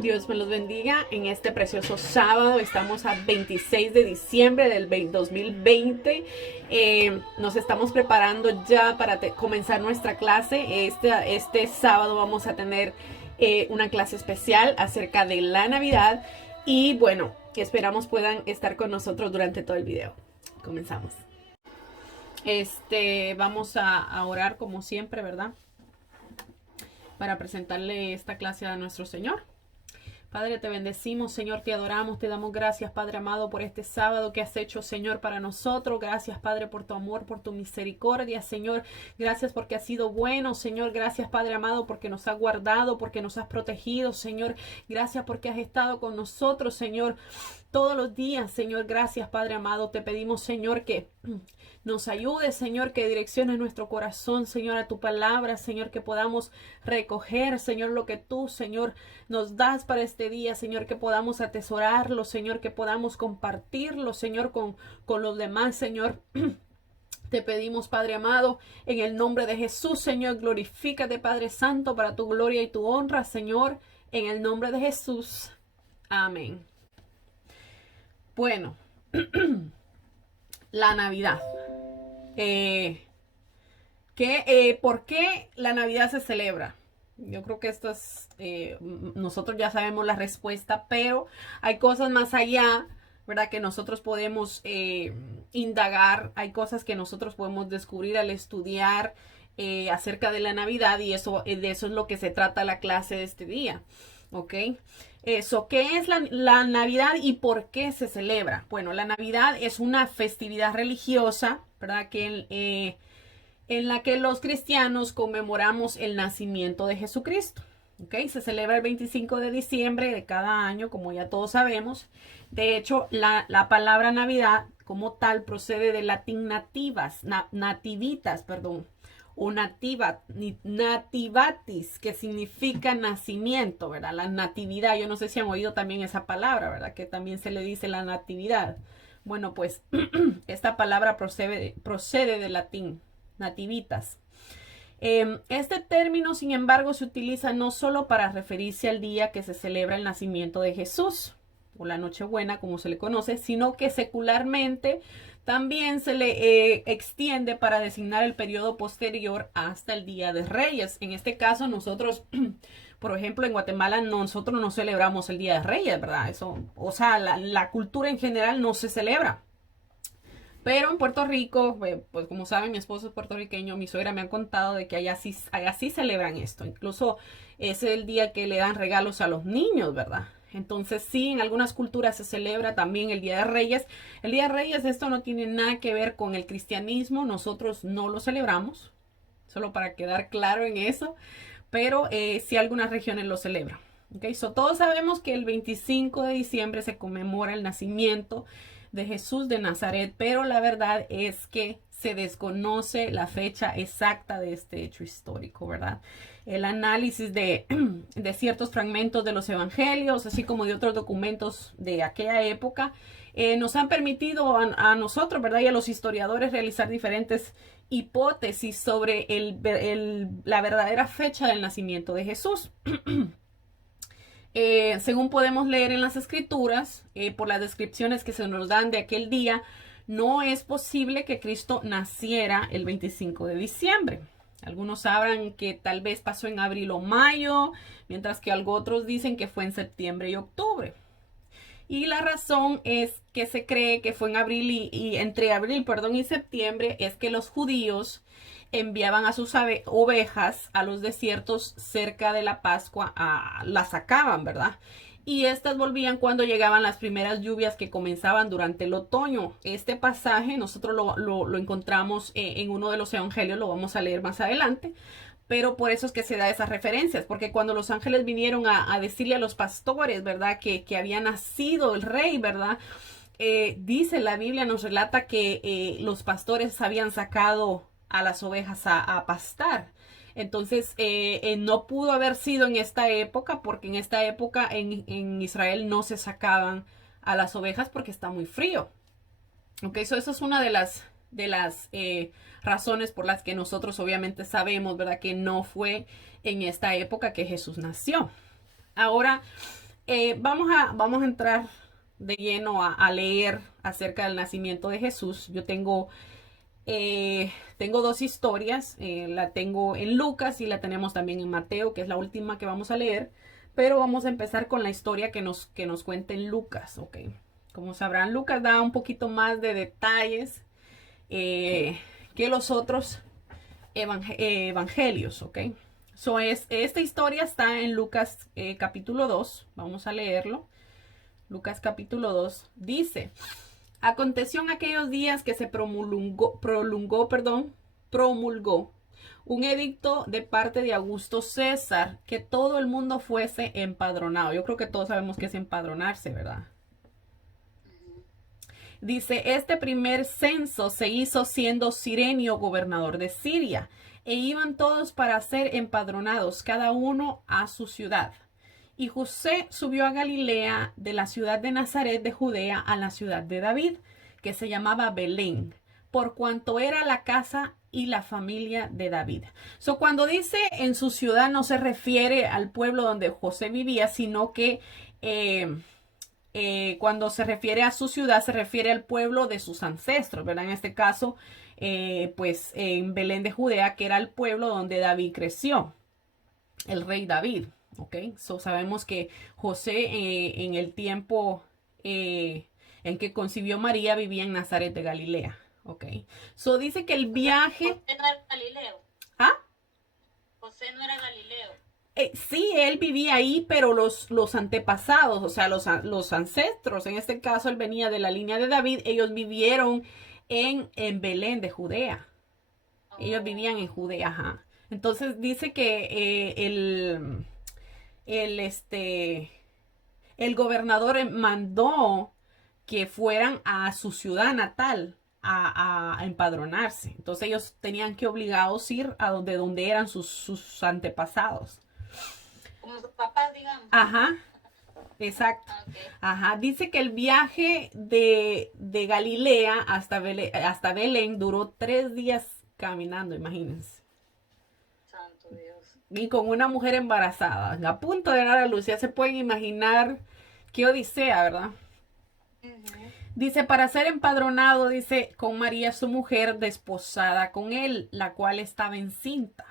Dios me los bendiga en este precioso sábado. Estamos a 26 de diciembre del 2020. Nos estamos preparando ya para comenzar nuestra clase. Este sábado vamos a tener una clase especial acerca de la Navidad. Y bueno, esperamos puedan estar con nosotros durante todo el video. Comenzamos. Vamos a orar como siempre, ¿verdad? Para presentarle esta clase a nuestro Señor. Padre, te bendecimos, Señor, te adoramos, te damos gracias, Padre amado, por este sábado que has hecho, Señor, para nosotros. Gracias, Padre, por tu amor, por tu misericordia, Señor. Gracias porque has sido bueno, Señor. Gracias, Padre amado, porque nos has guardado, porque nos has protegido, Señor. Gracias porque has estado con nosotros, Señor, todos los días, Señor. Gracias, Padre amado. Te pedimos, Señor, que nos ayude, Señor, que direcciones nuestro corazón, Señor, a tu palabra, Señor, que podamos recoger, Señor, lo que tú, Señor, nos das para este día, Señor, que podamos atesorarlo, Señor, que podamos compartirlo, Señor, con los demás, Señor. Te pedimos, Padre amado, en el nombre de Jesús, Señor, glorifícate, Padre Santo, para tu gloria y tu honra, Señor, en el nombre de Jesús. Amén. Bueno, la Navidad. ¿Por qué la Navidad se celebra? Yo creo que esto es, nosotros ya sabemos la respuesta, pero hay cosas más allá, ¿verdad? Que nosotros podemos indagar, hay cosas que nosotros podemos descubrir al estudiar acerca de la Navidad, y de eso es lo que se trata la clase de este día, ¿ok? ¿Qué es la Navidad y por qué se celebra? Bueno, la Navidad es una festividad religiosa, ¿verdad? En la que los cristianos conmemoramos el nacimiento de Jesucristo. ¿Okay? Se celebra el 25 de diciembre de cada año, como ya todos sabemos. De hecho, la palabra Navidad como tal procede del latín nativitas, perdón, o nativatis, que significa nacimiento, ¿verdad? La natividad, yo no sé si han oído también esa palabra, ¿verdad? Que también se le dice la natividad. Bueno, pues esta palabra procede del latín, nativitas. Este término, sin embargo, se utiliza no solo para referirse al día que se celebra el nacimiento de Jesús, o la Nochebuena, como se le conoce, sino que secularmente también se le extiende para designar el periodo posterior hasta el Día de Reyes. En este caso, nosotros, por ejemplo, en Guatemala, nosotros no celebramos el Día de Reyes, ¿verdad? Eso, o sea, la cultura en general no se celebra. Pero en Puerto Rico, pues como saben, mi esposo es puertorriqueño, mi suegra me han contado de que allá sí celebran esto. Incluso es el día que le dan regalos a los niños, ¿verdad? Entonces sí, en algunas culturas se celebra también el Día de Reyes. El Día de Reyes, esto no tiene nada que ver con el cristianismo, nosotros no lo celebramos, solo para quedar claro en eso, pero sí algunas regiones lo celebran. Okay, todos sabemos que el 25 de diciembre se conmemora el nacimiento de Jesús de Nazaret, pero la verdad es que se desconoce la fecha exacta de este hecho histórico, ¿verdad? El análisis de ciertos fragmentos de los evangelios, así como de otros documentos de aquella época, nos han permitido a nosotros, ¿verdad? Y a los historiadores realizar diferentes hipótesis sobre la verdadera fecha del nacimiento de Jesús. Según podemos leer en las escrituras, por las descripciones que se nos dan de aquel día, no es posible que Cristo naciera el 25 de diciembre. Algunos sabrán que tal vez pasó en abril o mayo, mientras que otros dicen que fue en septiembre y octubre. Y la razón es que se cree que fue en abril entre abril, y septiembre, es que los judíos enviaban a sus ovejas a los desiertos cerca de la Pascua, las sacaban, ¿verdad? Y estas volvían cuando llegaban las primeras lluvias que comenzaban durante el otoño. Este pasaje nosotros lo encontramos en uno de los evangelios, lo vamos a leer más adelante, pero por eso es que se da esas referencias, porque cuando los ángeles vinieron a decirle a los pastores, ¿verdad? Que había nacido el rey, ¿verdad? Dice la Biblia, nos relata que los pastores habían sacado a las ovejas a pastar. Entonces, no pudo haber sido en esta época, porque en esta época en Israel no se sacaban a las ovejas porque está muy frío. Ok, eso es una de las razones por las que nosotros obviamente sabemos, ¿verdad? Que no fue en esta época que Jesús nació. Ahora, Vamos a entrar de lleno a leer acerca del nacimiento de Jesús. Yo tengo dos historias, la tengo en Lucas y la tenemos también en Mateo, que es la última que vamos a leer, pero vamos a empezar con la historia que nos cuenta en Lucas, ¿ok? Como sabrán, Lucas da un poquito más de detalles que los otros evangelios, ¿ok? Esta historia está en Lucas capítulo 2, vamos a leerlo. Lucas capítulo 2 dice: aconteció en aquellos días que se promulgó un edicto de parte de Augusto César que todo el mundo fuese empadronado. Yo creo que todos sabemos qué es empadronarse, ¿verdad? Dice, este primer censo se hizo siendo Cirenio gobernador de Siria, e iban todos para ser empadronados, cada uno a su ciudad. Y José subió a Galilea, de la ciudad de Nazaret de Judea a la ciudad de David, que se llamaba Belén, por cuanto era la casa y la familia de David. Cuando dice en su ciudad, no se refiere al pueblo donde José vivía, sino que cuando se refiere a su ciudad, se refiere al pueblo de sus ancestros, ¿verdad? En este caso, pues en Belén de Judea, que era el pueblo donde David creció, el rey David, ¿ok? Sabemos que José en el tiempo en que concibió María vivía en Nazaret de Galilea, ¿ok? Dice que el viaje... José no era Galileo. ¿Ah? José no era Galileo. Sí, él vivía ahí, pero los antepasados, o sea, los ancestros, en este caso él venía de la línea de David, ellos vivieron en Belén de Judea. Ellos vivían en Judea, ajá. Entonces dice que el, este, el gobernador mandó que fueran a su ciudad natal a empadronarse. Entonces ellos tenían que obligados ir a donde eran sus antepasados. Como sus papás, digamos. Ajá, exacto. Okay. Ajá, dice que el viaje de Galilea hasta Belén duró 3 días caminando, imagínense. Santo Dios. Y con una mujer embarazada, a punto de dar a luz. Ya se pueden imaginar qué odisea, ¿verdad? Dice, para ser empadronado, dice, con María su mujer, desposada con él, la cual estaba encinta.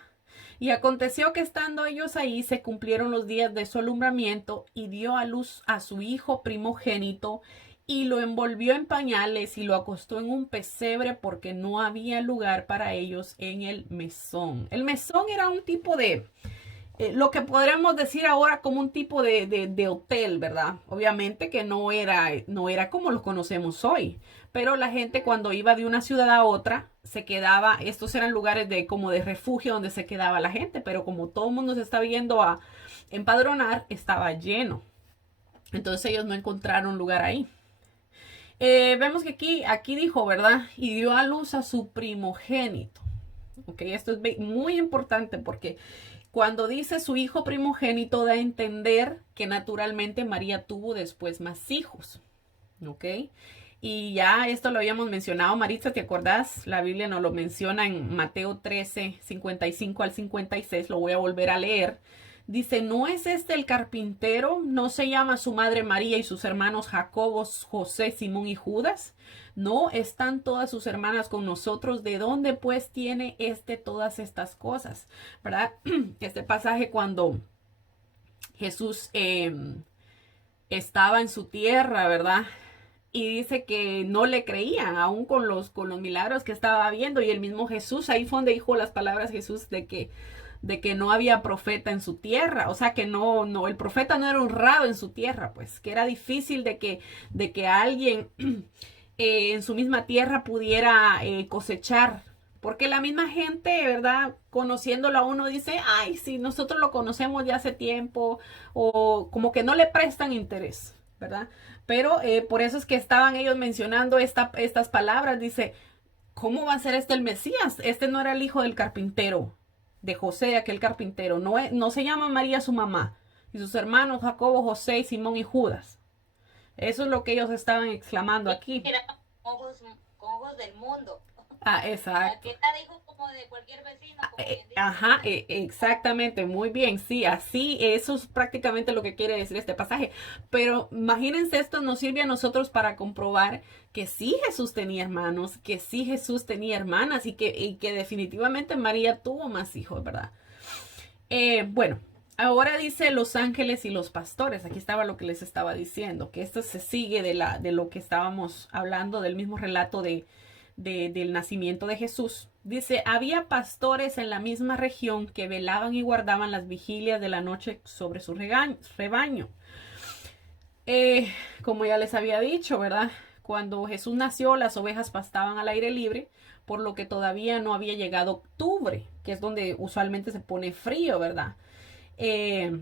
Y aconteció que estando ellos ahí, se cumplieron los días de su alumbramiento, y dio a luz a su hijo primogénito, y lo envolvió en pañales, y lo acostó en un pesebre, porque no había lugar para ellos en el mesón. El mesón era un tipo de... lo que podríamos decir ahora como un tipo de hotel, ¿verdad? Obviamente que no era como los conocemos hoy, pero la gente cuando iba de una ciudad a otra se quedaba, estos eran lugares como de refugio donde se quedaba la gente, pero como todo el mundo se estaba yendo a empadronar, estaba lleno. Entonces ellos no encontraron lugar ahí. Vemos que aquí dijo, ¿verdad? Y dio a luz a su primogénito. Ok, esto es muy importante porque cuando dice su hijo primogénito da a entender que naturalmente María tuvo después más hijos. ¿Ok? Y ya esto lo habíamos mencionado, Maritza, ¿te acordás? La Biblia nos lo menciona en Mateo 13, 55 al 56, lo voy a volver a leer. Dice, ¿no es este el carpintero? ¿No se llama su madre María y sus hermanos Jacobo, José, Simón y Judas? ¿No están todas sus hermanas con nosotros? ¿De dónde pues tiene todas estas cosas? ¿Verdad? Este pasaje cuando Jesús estaba en su tierra, ¿verdad? Y dice que no le creían, aún con los milagros que estaba viendo. Y el mismo Jesús, ahí fue donde dijo las palabras Jesús de que no había profeta en su tierra. O sea, que no, el profeta no era honrado en su tierra, pues, que era difícil de que alguien en su misma tierra pudiera cosechar. Porque la misma gente, ¿verdad? Conociéndolo a uno dice, ay, sí, nosotros lo conocemos ya hace tiempo, o como que no le prestan interés, ¿verdad? Pero por eso es que estaban ellos mencionando estas palabras. Dice, ¿cómo va a ser el Mesías? Este no era el hijo del carpintero, de José, aquel carpintero. No se llama María su mamá. Y sus hermanos Jacobo, José, Simón y Judas. Eso es lo que ellos estaban exclamando aquí. Mira, con ojos del mundo. Ah, La exacto. que la dijo como de cualquier vecino, como quien dice. Ajá, exactamente, muy bien, sí, así, eso es prácticamente lo que quiere decir este pasaje. Pero imagínense, esto nos sirve a nosotros para comprobar que sí Jesús tenía hermanos, que sí Jesús tenía hermanas y que definitivamente María tuvo más hijos, ¿verdad? Bueno, ahora dice los ángeles y los pastores. Aquí estaba lo que les estaba diciendo, que esto se sigue de lo que estábamos hablando, del mismo relato del nacimiento de Jesús. Dice, había pastores en la misma región que velaban y guardaban las vigilias de la noche sobre su rebaño. Eh, Como ya les había dicho, ¿verdad? Cuando Jesús nació, las ovejas pastaban al aire libre, por lo que todavía no había llegado octubre, que es donde usualmente se pone frío, ¿verdad? Eh,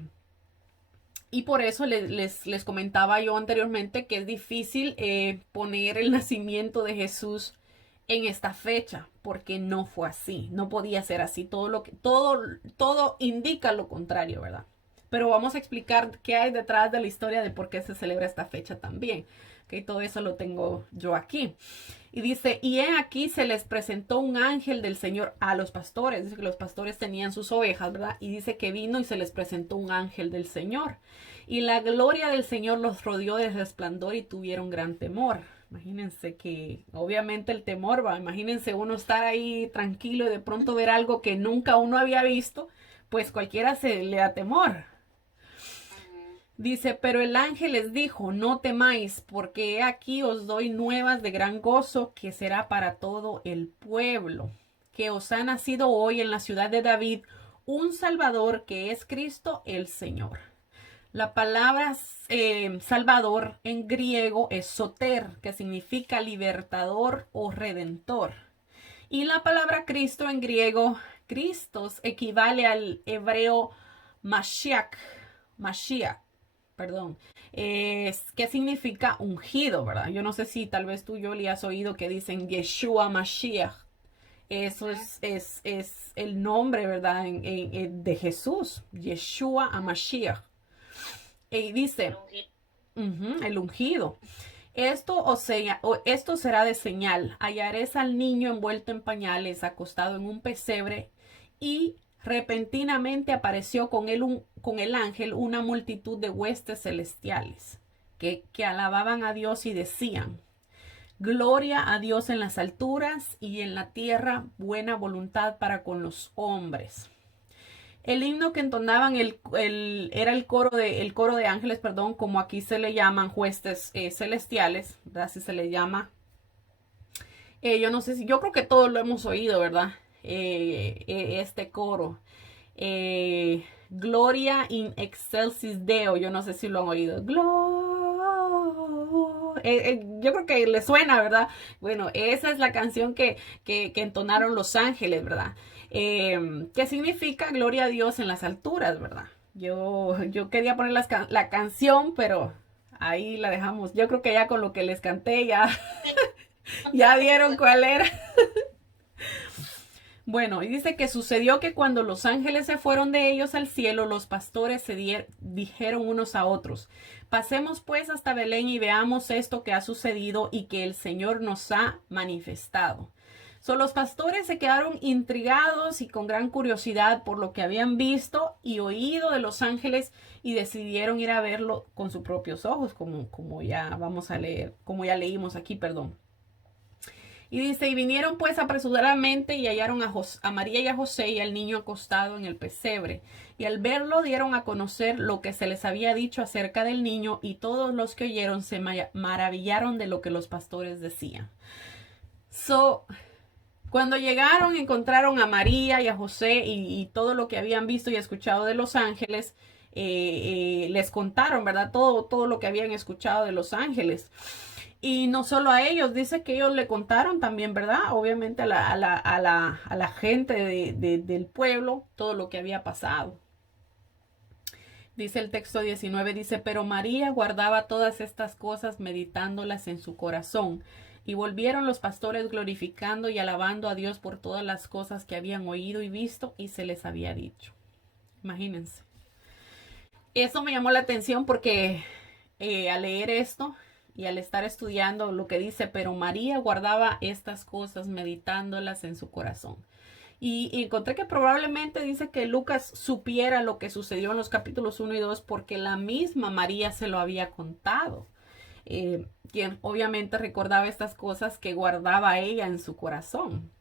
y por eso les comentaba yo anteriormente que es difícil poner el nacimiento de Jesús en esta fecha, porque no fue así, no podía ser así. Todo indica lo contrario, ¿verdad? Pero vamos a explicar qué hay detrás de la historia de por qué se celebra esta fecha también. Que todo eso lo tengo yo aquí. Y dice, y he aquí se les presentó un ángel del Señor a los pastores. Dice que los pastores tenían sus ovejas, ¿verdad? Y dice que vino y se les presentó un ángel del Señor. Y la gloria del Señor los rodeó de resplandor y tuvieron gran temor. Imagínense que, obviamente el temor va, imagínense uno estar ahí tranquilo y de pronto ver algo que nunca uno había visto, pues cualquiera se le da temor. Ujú. Dice, pero el ángel les dijo, no temáis, porque he aquí os doy nuevas de gran gozo que será para todo el pueblo, que os ha nacido hoy en la ciudad de David un Salvador que es Cristo el Señor. La palabra Salvador en griego es soter, que significa libertador o redentor. Y la palabra Cristo en griego, Christos, equivale al hebreo Mashiach, Mashiach, perdón, que significa ungido, ¿verdad? Yo no sé si tal vez tú, Yoli, has oído que dicen Yeshua Mashiach. Eso Ujú. es el nombre, ¿verdad? De Jesús, Yeshua Mashiach. Y El dice, ungido. el ungido. Esto será de señal. Hallaréis al niño envuelto en pañales, acostado en un pesebre, y repentinamente apareció con el ángel una multitud de huestes celestiales que alababan a Dios y decían, Gloria a Dios en las alturas y en la tierra buena voluntad para con los hombres. El himno que entonaban era el coro de ángeles, perdón, como aquí se le llaman huestes celestiales, ¿verdad? Así se le llama. Yo no sé si, yo creo que todos lo hemos oído, ¿verdad? Este coro. Gloria in excelsis Deo, yo no sé si lo han oído. Yo creo que le suena, ¿verdad? Bueno, esa es la canción que entonaron los ángeles, ¿verdad? Que significa gloria a Dios en las alturas, ¿verdad? Yo quería poner la canción, pero ahí la dejamos. Yo creo que ya con lo que les canté ya, Sí, con ya todo lo que dieron se cuál era. Bueno, y dice que sucedió que cuando los ángeles se fueron de ellos al cielo, los pastores dijeron unos a otros, pasemos pues hasta Belén y veamos esto que ha sucedido y que el Señor nos ha manifestado. Los pastores se quedaron intrigados y con gran curiosidad por lo que habían visto y oído de los ángeles y decidieron ir a verlo con sus propios ojos, como ya vamos a leer, como ya leímos aquí, perdón. Y dice, y vinieron pues apresuradamente y hallaron a María y a José y al niño acostado en el pesebre. Y al verlo dieron a conocer lo que se les había dicho acerca del niño y todos los que oyeron se maravillaron de lo que los pastores decían. So, cuando llegaron encontraron a María y a José y todo lo que habían visto y escuchado de los ángeles. Les contaron, ¿verdad? Todo lo que habían escuchado de los ángeles. Y no solo a ellos, dice que ellos le contaron también, ¿verdad? Obviamente a la gente del pueblo todo lo que había pasado. Dice el texto 19, dice, pero María guardaba todas estas cosas meditándolas en su corazón. Y volvieron los pastores glorificando y alabando a Dios por todas las cosas que habían oído y visto y se les había dicho. Imagínense. Eso me llamó la atención porque al leer esto Y al estar estudiando lo que dice, pero María guardaba estas cosas meditándolas en su corazón. Y encontré que probablemente dice que Lucas supiera lo que sucedió en los capítulos 1 y 2 porque la misma María se lo había contado. Quien obviamente recordaba estas cosas que guardaba ella en su corazón.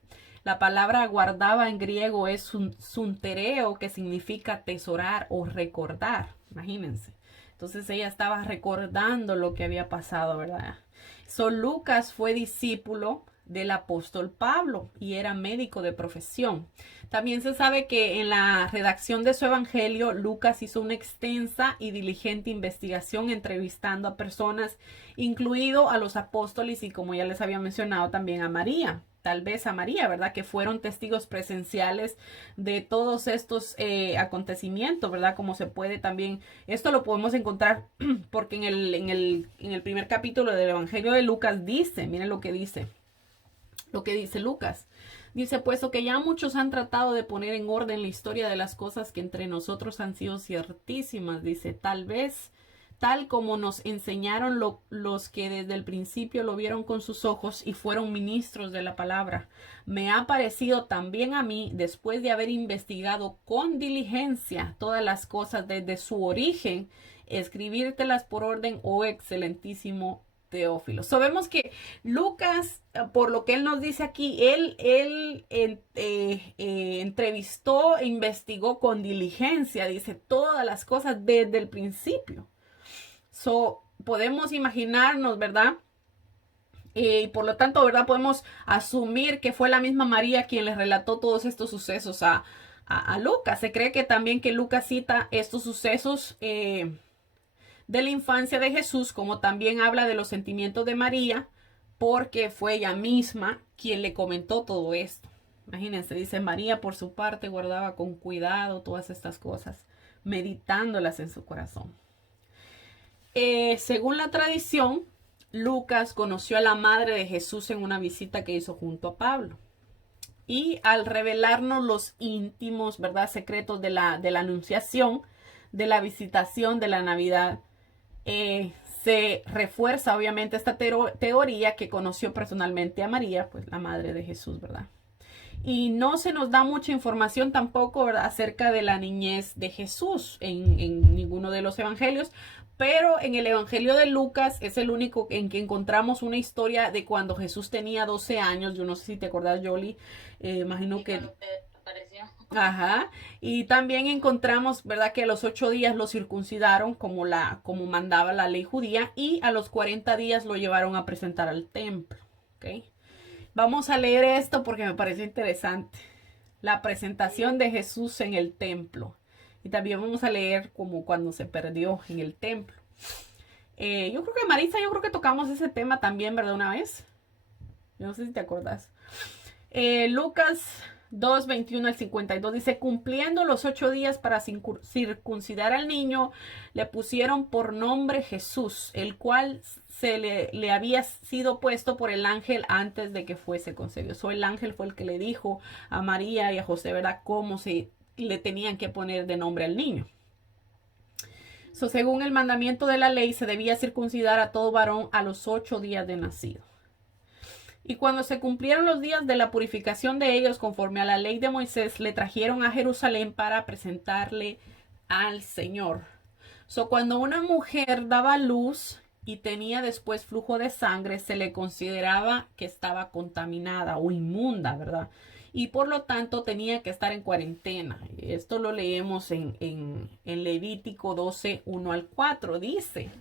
La palabra guardaba en griego es suntereo, que significa atesorar o recordar. Imagínense. Entonces ella estaba recordando lo que había pasado, ¿verdad? Lucas fue discípulo del apóstol Pablo y era médico de profesión. También se sabe que en la redacción de su evangelio, Lucas hizo una extensa y diligente investigación entrevistando a personas, incluido a los apóstoles y, como ya les había mencionado, también a María. Tal vez a María, ¿verdad? Que fueron testigos presenciales de todos estos acontecimientos, ¿verdad? Como se puede también, esto lo podemos encontrar porque en el primer capítulo del Evangelio de Lucas dice, miren lo que dice Lucas. Dice, puesto que ya muchos han tratado de poner en orden la historia de las cosas que entre nosotros han sido ciertísimas, dice, tal vez, tal como nos enseñaron los que desde el principio lo vieron con sus ojos y fueron ministros de la palabra, me ha parecido también a mí, después de haber investigado con diligencia todas las cosas desde su origen, escribírtelas por orden, oh excelentísimo Teófilo. Sabemos que Lucas, por lo que él nos dice aquí, él entrevistó e investigó con diligencia, dice, todas las cosas desde el principio. Podemos imaginarnos, ¿verdad? Y por lo tanto, ¿verdad? Podemos asumir que fue la misma María quien le relató todos estos sucesos a Lucas. Se cree que también que Lucas cita estos sucesos de la infancia de Jesús, como también habla de los sentimientos de María, porque fue ella misma quien le comentó todo esto. Imagínense, dice, María por su parte guardaba con cuidado todas estas cosas, meditándolas en su corazón. Según la tradición, Lucas conoció a la madre de Jesús en una visita que hizo junto a Pablo. Y al revelarnos los íntimos, ¿verdad?, secretos de la anunciación, de la visitación, de la Navidad, se refuerza obviamente esta teoría que conoció personalmente a María, pues la madre de Jesús, ¿verdad? Y no se nos da mucha información tampoco, ¿verdad?, acerca de la niñez de Jesús en ninguno de los evangelios, pero en el evangelio de Lucas es el único en que encontramos una historia de cuando Jesús tenía 12 años. Yo no sé si te acordás, Yoli, imagino que... Ajá, y también encontramos, ¿verdad?, que a los 8 días lo circuncidaron como mandaba la ley judía y a los 40 días lo llevaron a presentar al templo, ¿ok? Vamos a leer esto porque me parece interesante. La presentación de Jesús en el templo. Y también vamos a leer como cuando se perdió en el templo. Yo creo que Marisa, tocamos ese tema también, ¿verdad? Una vez. Yo no sé si te acuerdas. Lucas 2, 21 al 52 dice, cumpliendo los 8 días para circuncidar al niño, le pusieron por nombre Jesús, el cual le había sido puesto por el ángel antes de que fuese concebido. El ángel fue el que le dijo a María y a José, ¿verdad?, cómo le tenían que poner de nombre al niño. Según el mandamiento de la ley, se debía circuncidar a todo varón a los 8 días de nacido. Y cuando se cumplieron los días de la purificación de ellos, conforme a la ley de Moisés, le trajeron a Jerusalén para presentarle al Señor. Cuando una mujer daba luz y tenía después flujo de sangre, se le consideraba que estaba contaminada o inmunda, ¿verdad? Y por lo tanto tenía que estar en cuarentena. Esto lo leemos en Levítico 12, 1 al 4. Dice...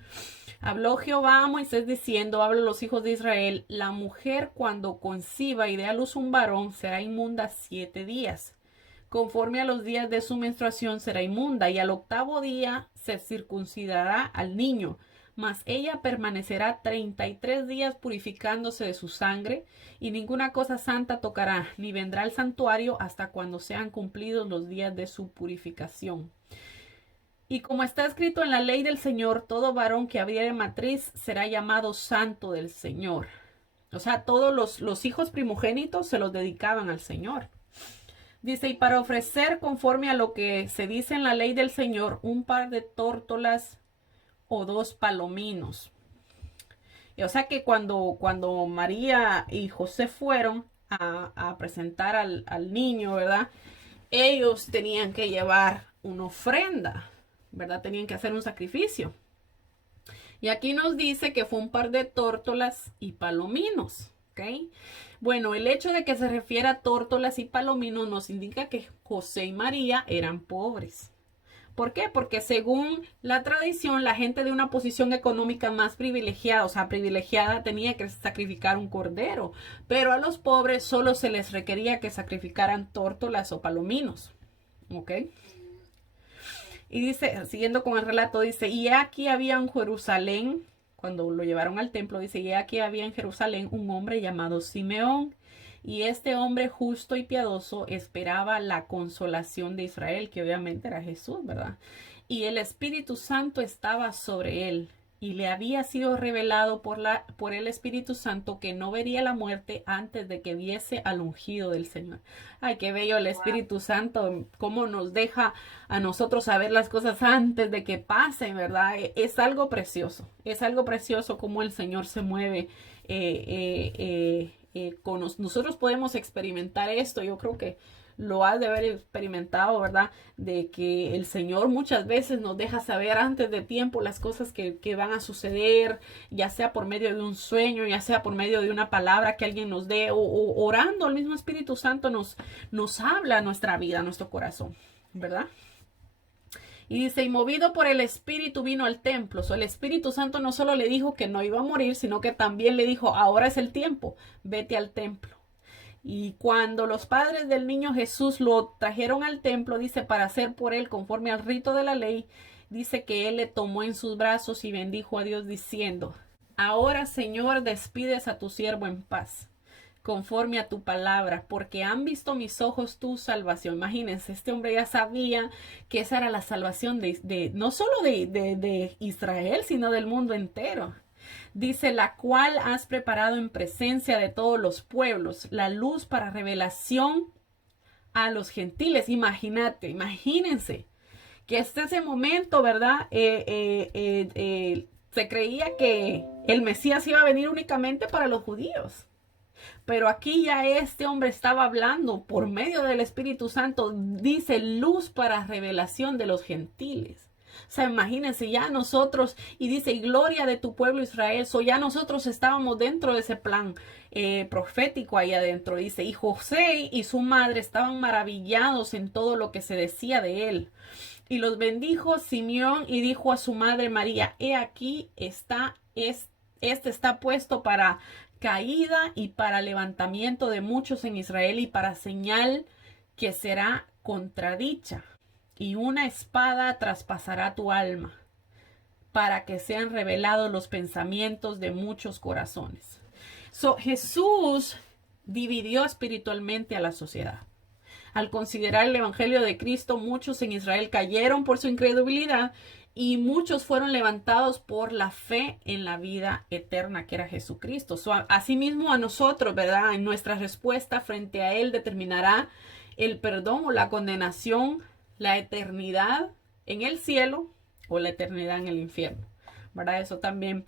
Habló Jehová a Moisés diciendo, habla a los hijos de Israel, la mujer cuando conciba y dé a luz un varón será inmunda 7 días. Conforme a los días de su menstruación será inmunda y al 8º día se circuncidará al niño. Mas ella permanecerá 33 días purificándose de su sangre y ninguna cosa santa tocará, ni vendrá al santuario hasta cuando sean cumplidos los días de su purificación. Y como está escrito en la ley del Señor, todo varón que abriere matriz será llamado santo del Señor. O sea, todos los hijos primogénitos se los dedicaban al Señor. Dice, y para ofrecer conforme a lo que se dice en la ley del Señor, un par de tórtolas o 2 palominos. O sea que cuando María y José fueron a presentar al niño, ¿verdad? Ellos tenían que llevar una ofrenda, ¿verdad? Tenían que hacer un sacrificio. Y aquí nos dice que fue un par de tórtolas y palominos, ¿ok? Bueno, el hecho de que se refiera a tórtolas y palominos nos indica que José y María eran pobres. ¿Por qué? Porque según la tradición, la gente de una posición económica más privilegiada, o sea, privilegiada, tenía que sacrificar un cordero, pero a los pobres solo se les requería que sacrificaran tórtolas o palominos, ¿ok? Y dice, siguiendo con el relato, dice, y aquí había en Jerusalén, cuando lo llevaron al templo, dice, y aquí había en Jerusalén un hombre llamado Simeón, y este hombre justo y piadoso esperaba la consolación de Israel, que obviamente era Jesús, ¿verdad? Y el Espíritu Santo estaba sobre él, y le había sido revelado por el Espíritu Santo que no vería la muerte antes de que viese al ungido del Señor. Ay, qué bello el Espíritu Santo, cómo nos deja a nosotros saber las cosas antes de que pasen, ¿verdad? Es algo precioso cómo el Señor se mueve. Nosotros podemos experimentar esto, yo creo que lo has de haber experimentado, ¿verdad? De que el Señor muchas veces nos deja saber antes de tiempo las cosas que van a suceder, ya sea por medio de un sueño, ya sea por medio de una palabra que alguien nos dé, o orando, el mismo Espíritu Santo nos habla a nuestra vida, a nuestro corazón, ¿verdad? Y dice, y movido por el Espíritu vino al templo. El Espíritu Santo no solo le dijo que no iba a morir, sino que también le dijo, ahora es el tiempo, vete al templo. Y cuando los padres del niño Jesús lo trajeron al templo, dice, para hacer por él conforme al rito de la ley, dice que él le tomó en sus brazos y bendijo a Dios diciendo, ahora Señor, despides a tu siervo en paz, conforme a tu palabra, porque han visto mis ojos tu salvación. Imagínense, este hombre ya sabía que esa era la salvación no solo de Israel, sino del mundo entero. Dice, la cual has preparado en presencia de todos los pueblos, la luz para revelación a los gentiles. Imagínense que hasta ese momento, ¿verdad? Se creía que el Mesías iba a venir únicamente para los judíos. Pero aquí ya este hombre estaba hablando por medio del Espíritu Santo, dice luz para revelación de los gentiles. O sea, imagínense ya nosotros, y dice, y gloria de tu pueblo Israel, ya nosotros estábamos dentro de ese plan profético ahí adentro, dice, y José y su madre estaban maravillados en todo lo que se decía de él. Y los bendijo Simeón y dijo a su madre María, he aquí este está puesto para caída y para levantamiento de muchos en Israel y para señal que será contradicha. Y una espada traspasará tu alma para que sean revelados los pensamientos de muchos corazones. Jesús dividió espiritualmente a la sociedad. Al considerar el evangelio de Cristo, muchos en Israel cayeron por su incredulidad y muchos fueron levantados por la fe en la vida eterna que era Jesucristo. Asimismo a nosotros, ¿verdad? En nuestra respuesta frente a Él determinará el perdón o la condenación, la eternidad en el cielo o la eternidad en el infierno, ¿verdad? Eso también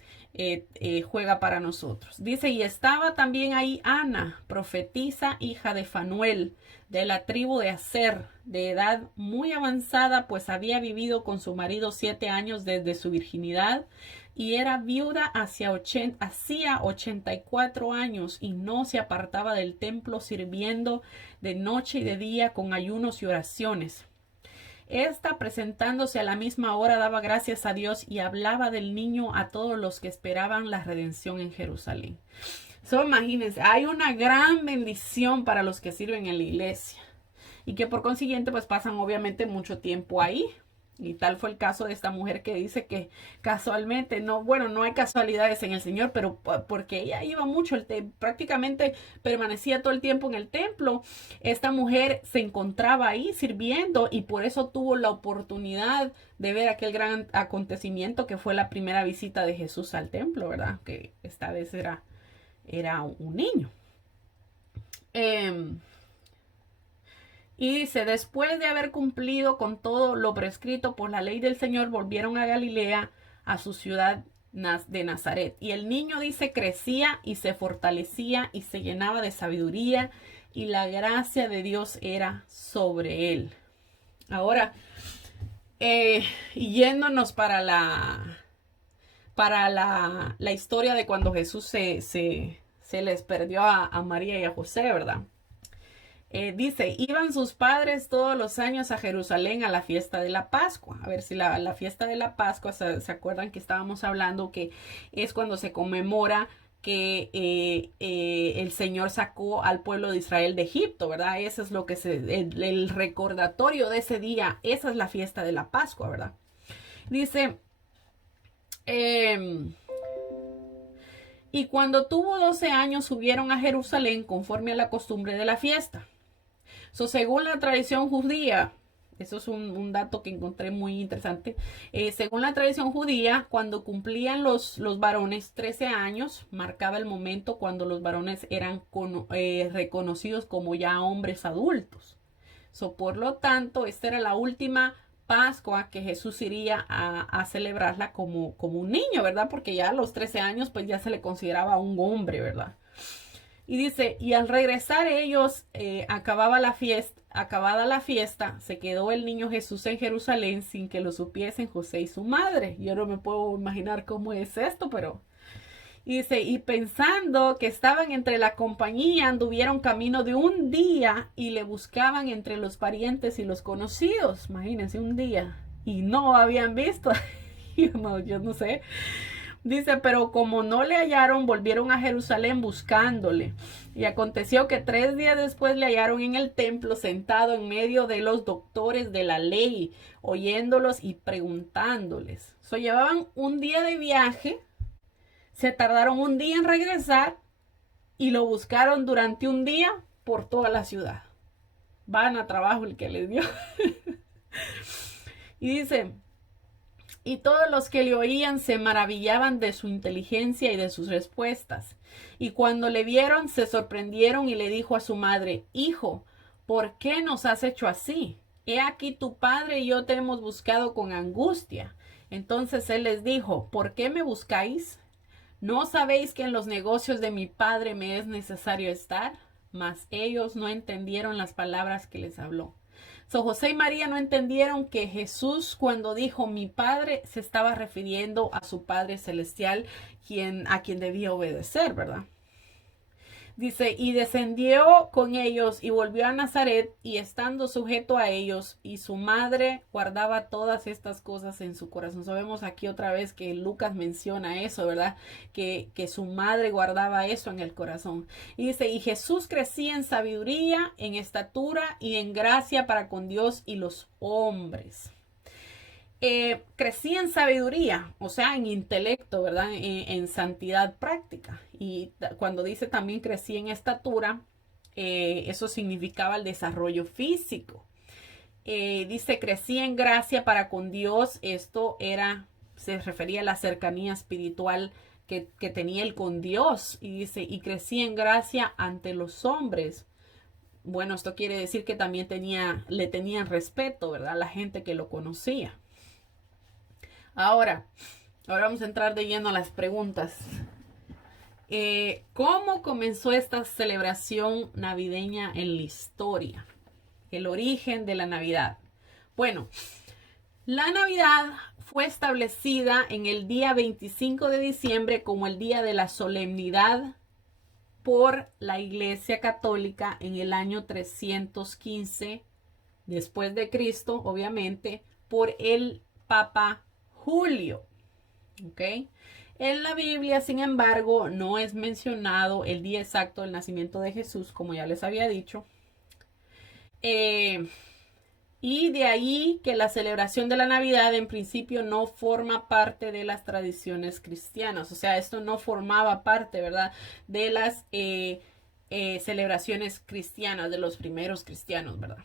juega para nosotros. Dice, y estaba también ahí Ana, profetisa, hija de Fanuel, de la tribu de Aser, de edad muy avanzada, pues había vivido con su marido 7 años desde su virginidad y era viuda hacía 84 años y no se apartaba del templo sirviendo de noche y de día con ayunos y oraciones. Esta, presentándose a la misma hora, daba gracias a Dios y hablaba del niño a todos los que esperaban la redención en Jerusalén. Imagínense, hay una gran bendición para los que sirven en la iglesia y que por consiguiente pues pasan obviamente mucho tiempo ahí. Y tal fue el caso de esta mujer que dice que casualmente, no hay casualidades en el Señor, pero porque ella iba mucho, prácticamente permanecía todo el tiempo en el templo. Esta mujer se encontraba ahí sirviendo y por eso tuvo la oportunidad de ver aquel gran acontecimiento que fue la primera visita de Jesús al templo, ¿verdad? Que esta vez era un niño. Y dice, después de haber cumplido con todo lo prescrito por la ley del Señor, volvieron a Galilea, a su ciudad de Nazaret. Y el niño dice crecía y se fortalecía y se llenaba de sabiduría y la gracia de Dios era sobre él. Ahora, yéndonos para la historia de cuando Jesús se les perdió a María y a José, ¿verdad? Dice, iban sus padres todos los años a Jerusalén a la fiesta de la Pascua. A ver si la fiesta de la Pascua, se acuerdan que estábamos hablando que es cuando se conmemora que el Señor sacó al pueblo de Israel de Egipto, ¿verdad? Eso es lo que el recordatorio de ese día, esa es la fiesta de la Pascua, ¿verdad? Dice, y cuando tuvo 12 años subieron a Jerusalén conforme a la costumbre de la fiesta. Según la tradición judía, eso es un dato que encontré muy interesante. Según la tradición judía, cuando cumplían los varones 13 años, marcaba el momento cuando los varones eran reconocidos como ya hombres adultos. Por lo tanto, esta era la última Pascua que Jesús iría a celebrarla como un niño, ¿verdad? Porque ya a los 13 años, pues ya se le consideraba un hombre, ¿verdad? Y dice, y al regresar ellos, acabada la fiesta, se quedó el niño Jesús en Jerusalén sin que lo supiesen José y su madre. Yo no me puedo imaginar cómo es esto, pero... Y dice, y pensando que estaban entre la compañía, anduvieron camino de un día y le buscaban entre los parientes y los conocidos. Imagínense, un día. Y no habían visto. Yo no sé. Dice, pero como no le hallaron, volvieron a Jerusalén buscándole. Y aconteció que 3 días después le hallaron en el templo sentado en medio de los doctores de la ley, oyéndolos y preguntándoles. Llevaban un día de viaje, se tardaron un día en regresar y lo buscaron durante un día por toda la ciudad. Van a trabajo el que les dio. Y dice... Y todos los que le oían se maravillaban de su inteligencia y de sus respuestas. Y cuando le vieron, se sorprendieron y le dijo a su madre, Hijo, ¿por qué nos has hecho así? He aquí tu padre y yo te hemos buscado con angustia. Entonces él les dijo, ¿por qué me buscáis? ¿No sabéis que en los negocios de mi padre me es necesario estar? Mas ellos no entendieron las palabras que les habló. José y María no entendieron que Jesús, cuando dijo mi Padre, se estaba refiriendo a su Padre Celestial, a quien debía obedecer, ¿verdad? Dice, y descendió con ellos y volvió a Nazaret, y estando sujeto a ellos, y su madre guardaba todas estas cosas en su corazón. Sabemos aquí otra vez que Lucas menciona eso, ¿verdad? Que su madre guardaba eso en el corazón. Y dice, y Jesús crecía en sabiduría, en estatura y en gracia para con Dios y los hombres. Crecía en sabiduría, o sea, en intelecto, ¿verdad? En santidad práctica. Y cuando dice también crecía en estatura, eso significaba el desarrollo físico. Dice crecía en gracia para con Dios, se refería a la cercanía espiritual que tenía él con Dios. Y dice, y crecía en gracia ante los hombres. Bueno, esto quiere decir que también le tenían respeto, ¿verdad? A la gente que lo conocía. Ahora vamos a entrar de lleno a las preguntas. ¿Cómo comenzó esta celebración navideña en la historia? El origen de la Navidad. Bueno, la Navidad fue establecida en el día 25 de diciembre como el día de la solemnidad por la Iglesia Católica en el año 315 después de Cristo, obviamente, por el Papa Julio. ¿Ok? En la Biblia, sin embargo, no es mencionado el día exacto del nacimiento de Jesús, como ya les había dicho. Y de ahí que la celebración de la Navidad en principio no forma parte de las tradiciones cristianas. O sea, esto no formaba parte, ¿verdad?, de las celebraciones cristianas, de los primeros cristianos, ¿verdad?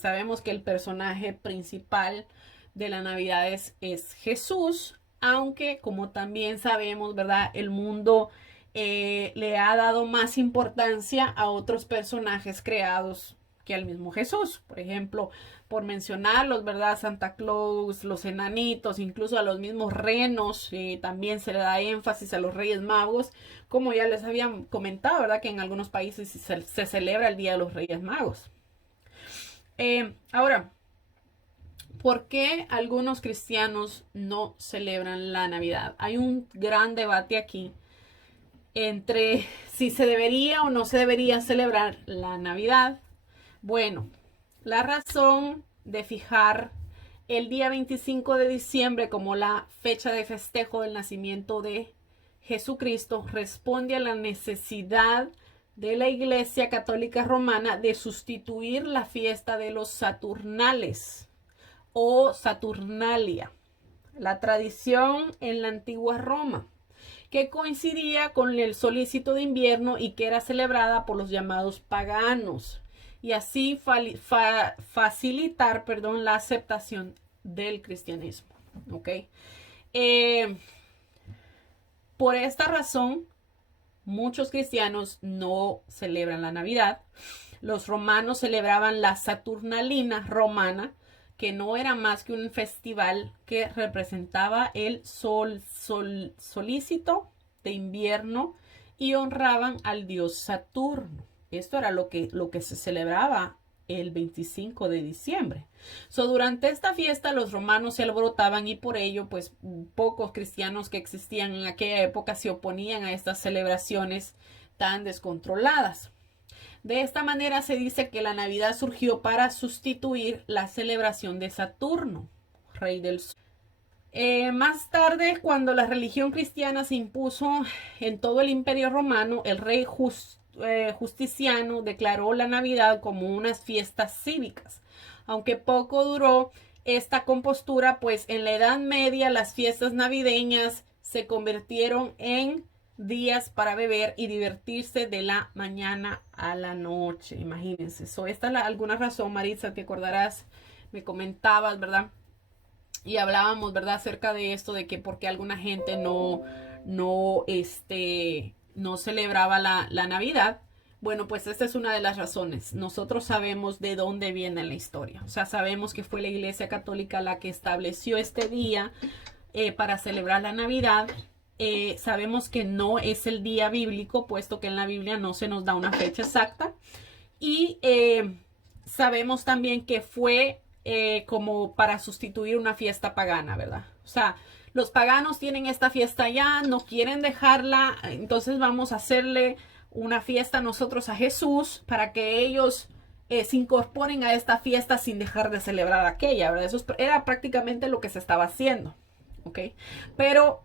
Sabemos que el personaje principal de la Navidad es Jesús, aunque como también sabemos, ¿verdad?, el mundo le ha dado más importancia a otros personajes creados que al mismo Jesús. Por ejemplo, por mencionarlos, ¿verdad? Santa Claus, los enanitos, incluso a los mismos renos, también se le da énfasis a los Reyes Magos, como ya les había comentado, ¿verdad? Que en algunos países se celebra el Día de los Reyes Magos. Ahora, ¿por qué algunos cristianos no celebran la Navidad? Hay un gran debate aquí entre si se debería o no se debería celebrar la Navidad. Bueno, la razón de fijar el día 25 de diciembre como la fecha de festejo del nacimiento de Jesucristo responde a la necesidad de la Iglesia Católica Romana de sustituir la fiesta de los Saturnales o Saturnalia, la tradición en la antigua Roma, que coincidía con el solsticio de invierno y que era celebrada por los llamados paganos, y así facilitar, la aceptación del cristianismo. ¿Ok? Por esta razón, muchos cristianos no celebran la Navidad. Los romanos celebraban la Saturnalina romana, que no era más que un festival que representaba el solsticio de invierno y honraban al dios Saturno. Esto era lo que se celebraba el 25 de diciembre. Durante esta fiesta los romanos se alborotaban y por ello pues pocos cristianos que existían en aquella época se oponían a estas celebraciones tan descontroladas. De esta manera se dice que la Navidad surgió para sustituir la celebración de Saturno, rey del sol. Más tarde, cuando la religión cristiana se impuso en todo el Imperio Romano, el rey Justiniano declaró la Navidad como unas fiestas cívicas. Aunque poco duró esta compostura, pues en la Edad Media las fiestas navideñas se convirtieron en días para beber y divertirse de la mañana a la noche. Imagínense. Esta es alguna razón, Maritza, te acordarás, me comentabas, ¿verdad? Y hablábamos, ¿verdad? Acerca de esto, de que porque alguna gente no celebraba la Navidad. Bueno, pues esta es una de las razones. Nosotros sabemos de dónde viene la historia. O sea, sabemos que fue la Iglesia Católica la que estableció este día para celebrar la Navidad. Sabemos que no es el día bíblico, puesto que en la Biblia no se nos da una fecha exacta. Y sabemos también que fue como para sustituir una fiesta pagana, ¿verdad? O sea, los paganos tienen esta fiesta ya, no quieren dejarla, entonces vamos a hacerle una fiesta nosotros a Jesús para que ellos se incorporen a esta fiesta sin dejar de celebrar aquella, ¿verdad? Eso era prácticamente lo que se estaba haciendo, ¿ok? Pero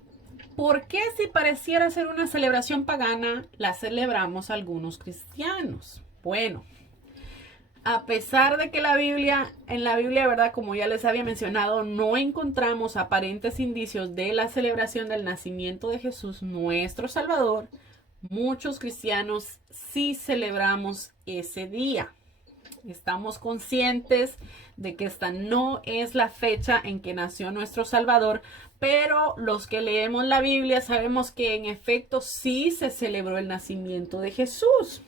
¿por qué si pareciera ser una celebración pagana, la celebramos algunos cristianos? Bueno, a pesar de que en la Biblia, ¿verdad? Como ya les había mencionado, no encontramos aparentes indicios de la celebración del nacimiento de Jesús, nuestro Salvador, muchos cristianos sí celebramos ese día. Estamos conscientes de que esta no es la fecha en que nació nuestro Salvador, pero los que leemos la Biblia sabemos que en efecto sí se celebró el nacimiento de Jesús.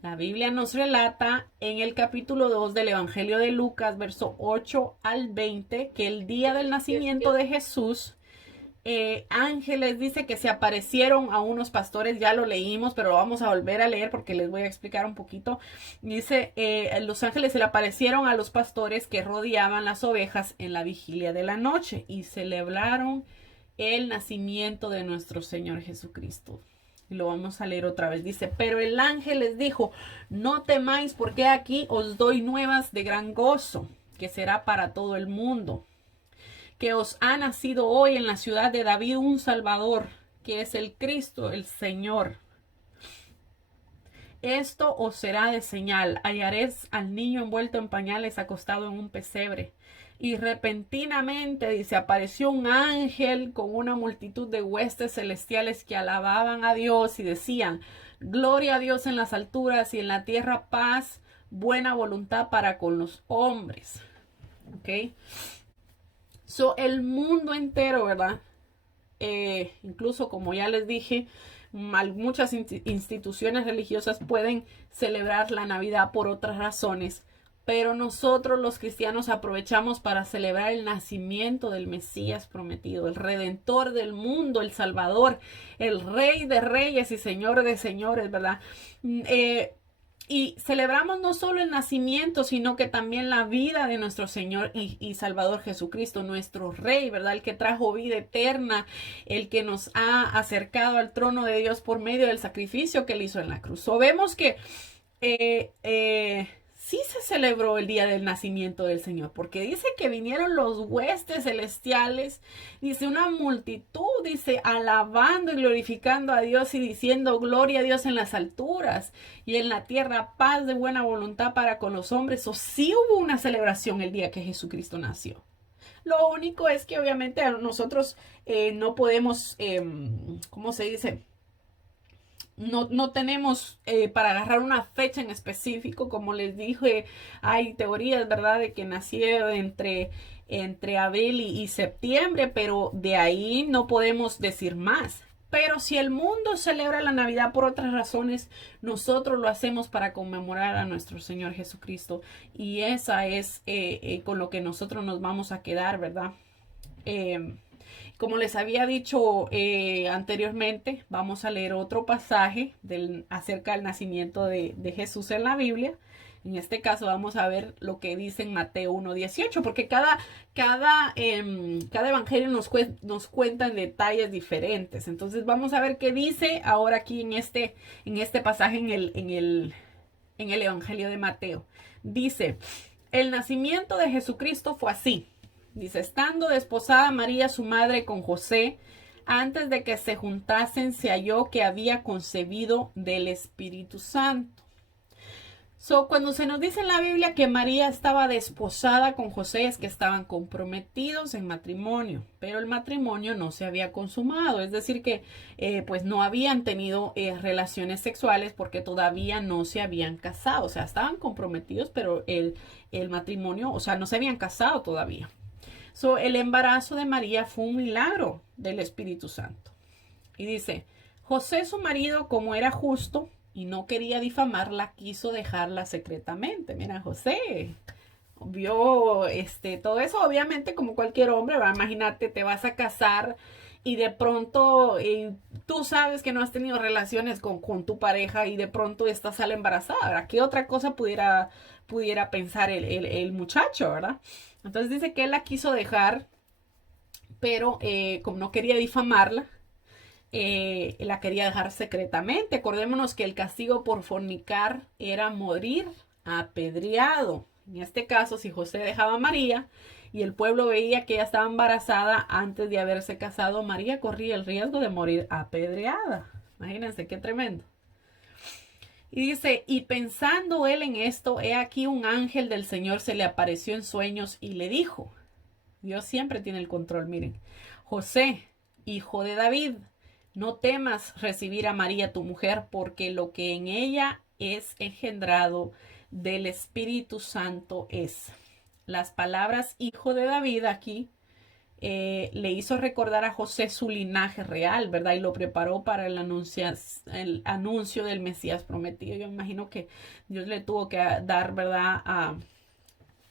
La Biblia nos relata en el capítulo 2 del Evangelio de Lucas, verso 8 al 20, que el día del nacimiento de Jesús, ángeles dice que se aparecieron a unos pastores, ya lo leímos, pero lo vamos a volver a leer porque les voy a explicar un poquito. Dice, los ángeles se le aparecieron a los pastores que rodeaban las ovejas en la vigilia de la noche y celebraron el nacimiento de nuestro Señor Jesucristo. Y lo vamos a leer otra vez. Dice, pero el ángel les dijo, no temáis porque aquí os doy nuevas de gran gozo, que será para todo el mundo. Que os ha nacido hoy en la ciudad de David un Salvador, que es el Cristo, el Señor. Esto os será de señal. Hallaréis al niño envuelto en pañales, acostado en un pesebre. Y repentinamente, dice, apareció un ángel con una multitud de huestes celestiales que alababan a Dios y decían, gloria a Dios en las alturas y en la tierra paz, buena voluntad para con los hombres. ¿Ok? El mundo entero, ¿verdad? Incluso como ya les dije, Muchas instituciones religiosas pueden celebrar la Navidad por otras razones, pero nosotros los cristianos aprovechamos para celebrar el nacimiento del Mesías prometido, el Redentor del mundo, el Salvador, el Rey de Reyes y Señor de Señores, ¿verdad? Y celebramos no solo el nacimiento, sino que también la vida de nuestro Señor y Salvador Jesucristo, nuestro Rey, ¿verdad? El que trajo vida eterna, el que nos ha acercado al trono de Dios por medio del sacrificio que él hizo en la cruz. So, vemos que sí se celebró el día del nacimiento del Señor, porque dice que vinieron los huestes celestiales, dice una multitud, dice alabando y glorificando a Dios y diciendo gloria a Dios en las alturas y en la tierra paz de buena voluntad para con los hombres. O sí hubo una celebración el día que Jesucristo nació. Lo único es que obviamente nosotros no podemos, ¿cómo se dice? No tenemos para agarrar una fecha en específico. Como les dije, hay teorías, ¿verdad?, de que nació entre abril y septiembre, pero de ahí no podemos decir más. Pero si el mundo celebra la Navidad por otras razones, nosotros lo hacemos para conmemorar a nuestro Señor Jesucristo. Y esa es con lo que nosotros nos vamos a quedar, ¿verdad? Como les había dicho anteriormente, vamos a leer otro pasaje acerca del nacimiento de Jesús en la Biblia. En este caso vamos a ver lo que dice en Mateo 1:18, porque cada evangelio nos cuenta en detalles diferentes. Entonces vamos a ver qué dice ahora aquí en este pasaje en el evangelio de Mateo. Dice, el nacimiento de Jesucristo fue así. Dice, estando desposada María, su madre, con José, antes de que se juntasen, se halló que había concebido del Espíritu Santo. Cuando se nos dice en la Biblia que María estaba desposada con José, es que estaban comprometidos en matrimonio, pero el matrimonio no se había consumado, es decir que pues no habían tenido relaciones sexuales porque todavía no se habían casado, o sea, estaban comprometidos, pero el matrimonio, o sea, no se habían casado todavía. El embarazo de María fue un milagro del Espíritu Santo. Y dice, José su marido, como era justo y no quería difamarla, quiso dejarla secretamente. Mira, José vio todo eso, obviamente como cualquier hombre, ¿va? Imagínate, te vas a casar y de pronto tú sabes que no has tenido relaciones con tu pareja y de pronto esta sale embarazada. ¿Qué otra cosa pudiera pensar el muchacho, verdad? Entonces dice que él la quiso dejar, pero como no quería difamarla, la quería dejar secretamente. Acordémonos que el castigo por fornicar era morir apedreado. En este caso, si José dejaba a María y el pueblo veía que ella estaba embarazada antes de haberse casado, María corría el riesgo de morir apedreada. Imagínense qué tremendo. Y dice, y pensando él en esto, he aquí un ángel del Señor se le apareció en sueños y le dijo, Dios siempre tiene el control, miren, José, hijo de David, no temas recibir a María tu mujer, porque lo que en ella es engendrado del Espíritu Santo es. Las palabras hijo de David aquí le hizo recordar a José su linaje real, ¿verdad? Y lo preparó para el anuncio del Mesías prometido. Yo imagino que Dios le tuvo que dar, ¿verdad?,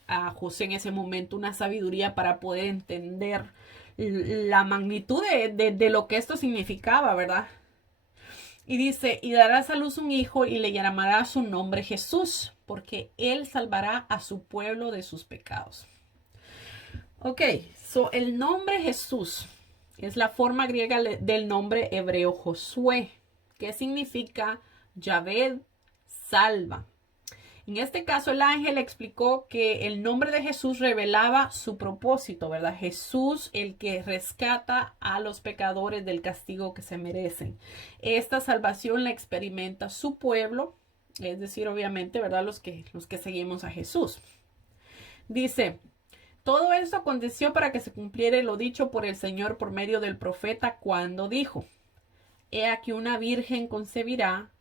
a José en ese momento una sabiduría para poder entender la magnitud de lo que esto significaba, ¿verdad? Y dice, y darás a luz un hijo y le llamará su nombre Jesús, porque él salvará a su pueblo de sus pecados. Ok, el nombre Jesús es la forma griega del nombre hebreo Josué, que significa Yahvé salva. En este caso, el ángel explicó que el nombre de Jesús revelaba su propósito, ¿verdad? Jesús, el que rescata a los pecadores del castigo que se merecen. Esta salvación la experimenta su pueblo, es decir, obviamente, ¿verdad?, los que seguimos a Jesús. Dice, todo esto aconteció para que se cumpliera lo dicho por el Señor por medio del profeta cuando dijo, he aquí una virgen concebirá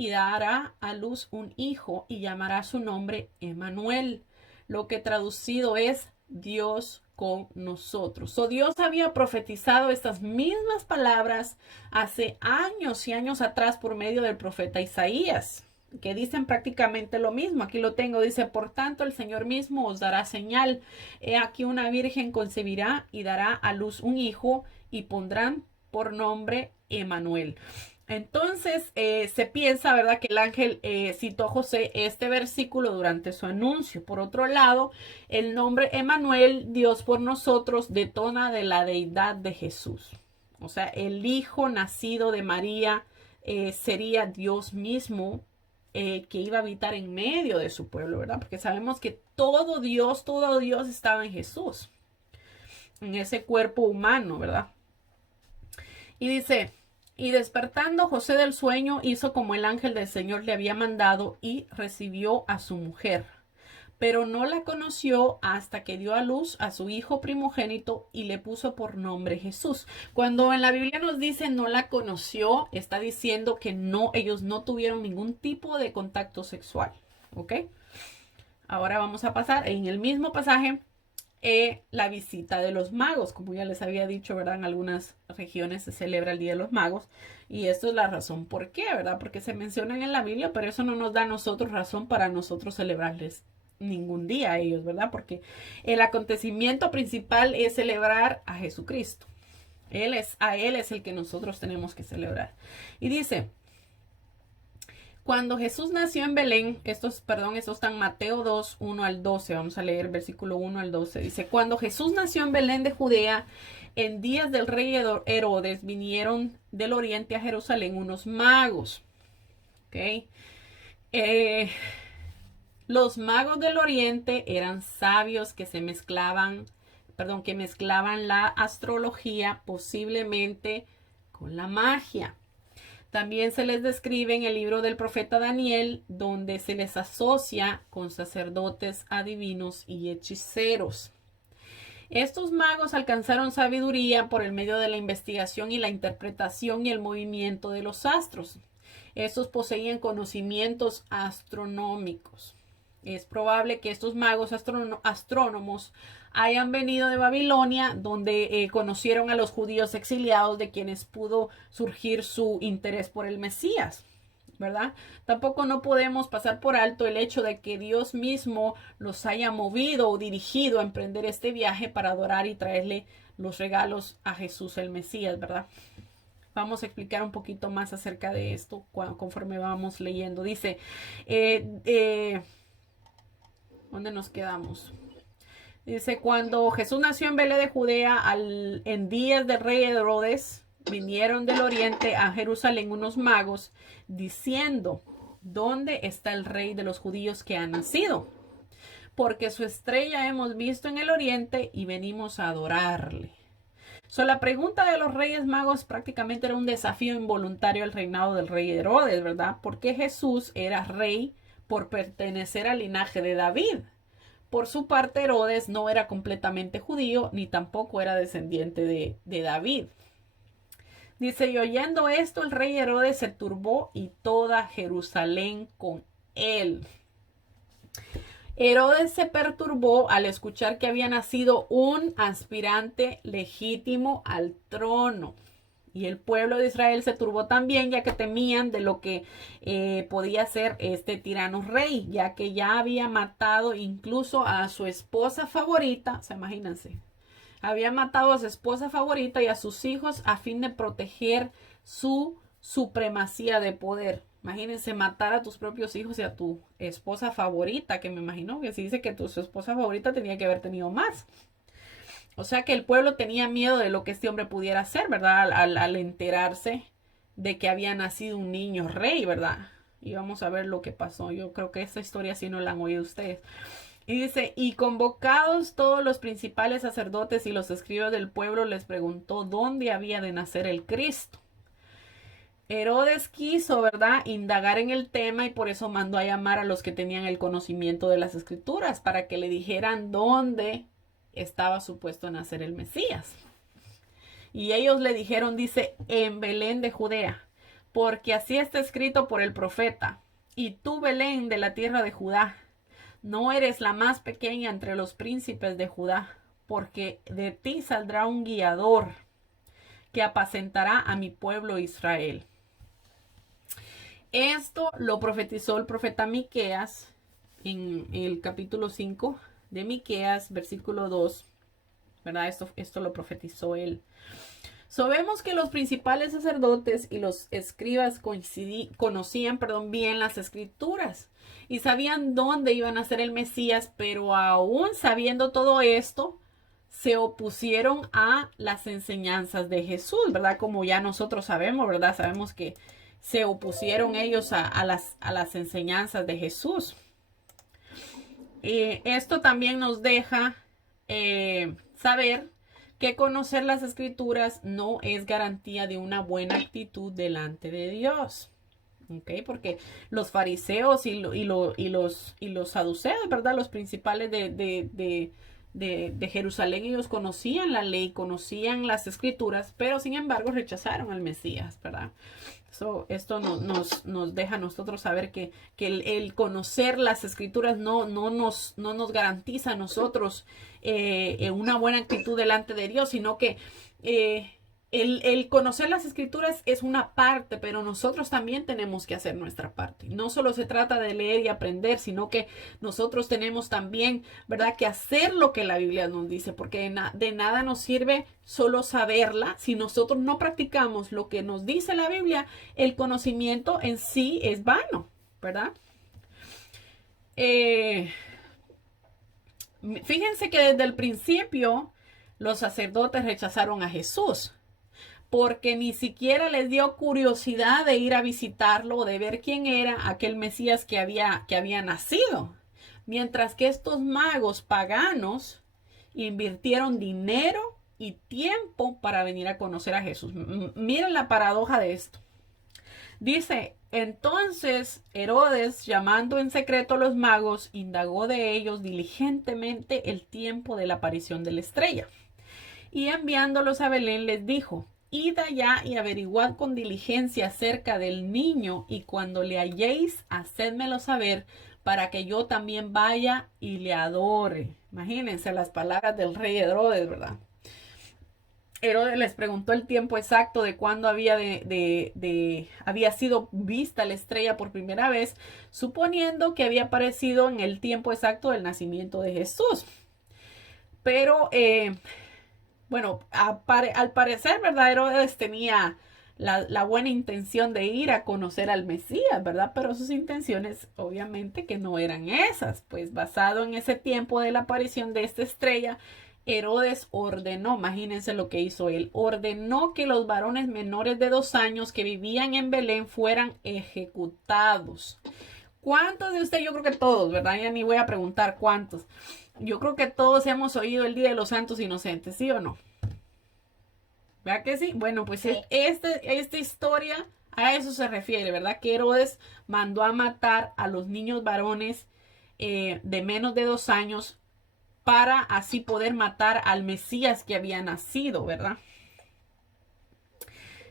y dará a luz un hijo y llamará su nombre Emmanuel, lo que traducido es Dios con nosotros. So, Dios había profetizado estas mismas palabras hace años y años atrás por medio del profeta Isaías, que dicen prácticamente lo mismo. Aquí lo tengo, dice: por tanto el Señor mismo os dará señal. He aquí una virgen concebirá y dará a luz un hijo y pondrán por nombre Emmanuel. Entonces se piensa, ¿verdad?, que el ángel citó a José este versículo durante su anuncio. Por otro lado, el nombre Emmanuel, Dios por nosotros, detona de la deidad de Jesús. O sea, el hijo nacido de María sería Dios mismo, que iba a habitar en medio de su pueblo, ¿verdad? Porque sabemos que todo Dios estaba en Jesús, en ese cuerpo humano, ¿verdad? Y dice: y despertando José del sueño, hizo como el ángel del Señor le había mandado y recibió a su mujer. Pero no la conoció hasta que dio a luz a su hijo primogénito y le puso por nombre Jesús. Cuando en la Biblia nos dice no la conoció, está diciendo que no, ellos no tuvieron ningún tipo de contacto sexual. ¿Ok? Ahora vamos a pasar en el mismo pasaje. La visita de los magos, como ya les había dicho, ¿verdad? En algunas regiones se celebra el Día de los Magos, y esto es la razón por qué, ¿verdad? Porque se mencionan en la Biblia, pero eso no nos da a nosotros razón para nosotros celebrarles ningún día a ellos, ¿verdad? Porque el acontecimiento principal es celebrar a Jesucristo. A Él es el que nosotros tenemos que celebrar. Y dice: cuando Jesús nació en Belén, esto está en Mateo 2, 1 al 12, vamos a leer versículo 1 al 12, dice: cuando Jesús nació en Belén de Judea, en días del rey Herodes, vinieron del oriente a Jerusalén unos magos. ¿Ok? Los magos del oriente eran sabios que mezclaban la astrología posiblemente con la magia. También se les describe en el libro del profeta Daniel, donde se les asocia con sacerdotes, adivinos y hechiceros. Estos magos alcanzaron sabiduría por el medio de la investigación y la interpretación y el movimiento de los astros. Estos poseían conocimientos astronómicos. Es probable que estos magos astrónomos hayan venido de Babilonia, donde conocieron a los judíos exiliados, de quienes pudo surgir su interés por el Mesías, ¿verdad? Tampoco no podemos pasar por alto el hecho de que Dios mismo los haya movido o dirigido a emprender este viaje para adorar y traerle los regalos a Jesús el Mesías, ¿verdad? Vamos a explicar un poquito más acerca de esto conforme vamos leyendo. Dice, ¿dónde nos quedamos? Dice: cuando Jesús nació en Belén de Judea, en días del rey Herodes, vinieron del oriente a Jerusalén unos magos, diciendo: ¿dónde está el rey de los judíos que ha nacido? Porque su estrella hemos visto en el oriente y venimos a adorarle. La pregunta de los reyes magos prácticamente era un desafío involuntario al reinado del rey Herodes, ¿verdad? Porque Jesús era rey por pertenecer al linaje de David. Por su parte, Herodes no era completamente judío, ni tampoco era descendiente de David. Dice: y oyendo esto, el rey Herodes se turbó y toda Jerusalén con él. Herodes se perturbó al escuchar que había nacido un aspirante legítimo al trono. Y el pueblo de Israel se turbó también, ya que temían de lo que podía ser este tirano rey, ya que ya había matado incluso a su esposa favorita. O sea, imagínense, había matado a su esposa favorita y a sus hijos a fin de proteger su supremacía de poder. Imagínense matar a tus propios hijos y a tu esposa favorita, que me imagino que si dice que su esposa favorita tenía que haber tenido más. O sea que el pueblo tenía miedo de lo que este hombre pudiera hacer, ¿verdad? Al enterarse de que había nacido un niño rey, ¿verdad? Y vamos a ver lo que pasó. Yo creo que esta historia sí no la han oído ustedes. Y dice: y convocados todos los principales sacerdotes y los escribas del pueblo, les preguntó dónde había de nacer el Cristo. Herodes quiso, ¿verdad?, indagar en el tema, y por eso mandó a llamar a los que tenían el conocimiento de las escrituras para que le dijeran dónde estaba supuesto nacer el Mesías. Y ellos le dijeron, dice: en Belén de Judea, porque así está escrito por el profeta: y tú, Belén, de la tierra de Judá, no eres la más pequeña entre los príncipes de Judá, porque de ti saldrá un guiador que apacentará a mi pueblo Israel. Esto lo profetizó el profeta Miqueas en el capítulo 5 de Miqueas, versículo 2, ¿verdad? Esto lo profetizó él. Vemos que los principales sacerdotes y los escribas conocían bien las escrituras y sabían dónde iban a ser el Mesías, pero aún sabiendo todo esto, se opusieron a las enseñanzas de Jesús, ¿verdad? Como ya nosotros sabemos, ¿verdad? Sabemos que se opusieron ellos a las enseñanzas de Jesús. Esto también nos deja saber que conocer las escrituras no es garantía de una buena actitud delante de Dios. ¿Ok? Porque los fariseos y los saduceos, ¿verdad? Los principales de Jerusalén, ellos conocían la ley, conocían las escrituras, pero sin embargo rechazaron al Mesías, ¿verdad? Esto nos deja a nosotros saber que el conocer las escrituras no nos garantiza a nosotros una buena actitud delante de Dios, sino que el conocer las escrituras es una parte, pero nosotros también tenemos que hacer nuestra parte. No solo se trata de leer y aprender, sino que nosotros tenemos también, ¿verdad?, que hacer lo que la Biblia nos dice, porque de nada nos sirve solo saberla. Si nosotros no practicamos lo que nos dice la Biblia, el conocimiento en sí es vano, ¿verdad? Fíjense que desde el principio los sacerdotes rechazaron a Jesús, porque ni siquiera les dio curiosidad de ir a visitarlo o de ver quién era aquel Mesías que había nacido. Mientras que estos magos paganos invirtieron dinero y tiempo para venir a conocer a Jesús. Miren la paradoja de esto. Dice, entonces Herodes, llamando en secreto a los magos, indagó de ellos diligentemente el tiempo de la aparición de la estrella. Y enviándolos a Belén les dijo, id allá y averiguad con diligencia acerca del niño, y cuando le halléis, hacedmelo saber, para que yo también vaya y le adore. Imagínense las palabras del rey Herodes, ¿verdad? Herodes les preguntó el tiempo exacto de cuándo había sido vista la estrella por primera vez, suponiendo que había aparecido en el tiempo exacto del nacimiento de Jesús. Pero bueno, al parecer, ¿verdad? Herodes tenía la buena intención de ir a conocer al Mesías, ¿verdad? Pero sus intenciones obviamente que no eran esas. Pues basado en ese tiempo de la aparición de esta estrella, Herodes ordenó, imagínense lo que hizo él, ordenó que los varones menores de 2 años que vivían en Belén fueran ejecutados. ¿Cuántos de ustedes? Yo creo que todos, ¿verdad? Ya ni voy a preguntar cuántos. Yo creo que todos hemos oído el Día de los Santos Inocentes, ¿sí o no? ¿Verdad que sí? Bueno, pues sí. Esta historia a eso se refiere, ¿verdad? Que Herodes mandó a matar a los niños varones de menos de 2 años para así poder matar al Mesías que había nacido, ¿verdad?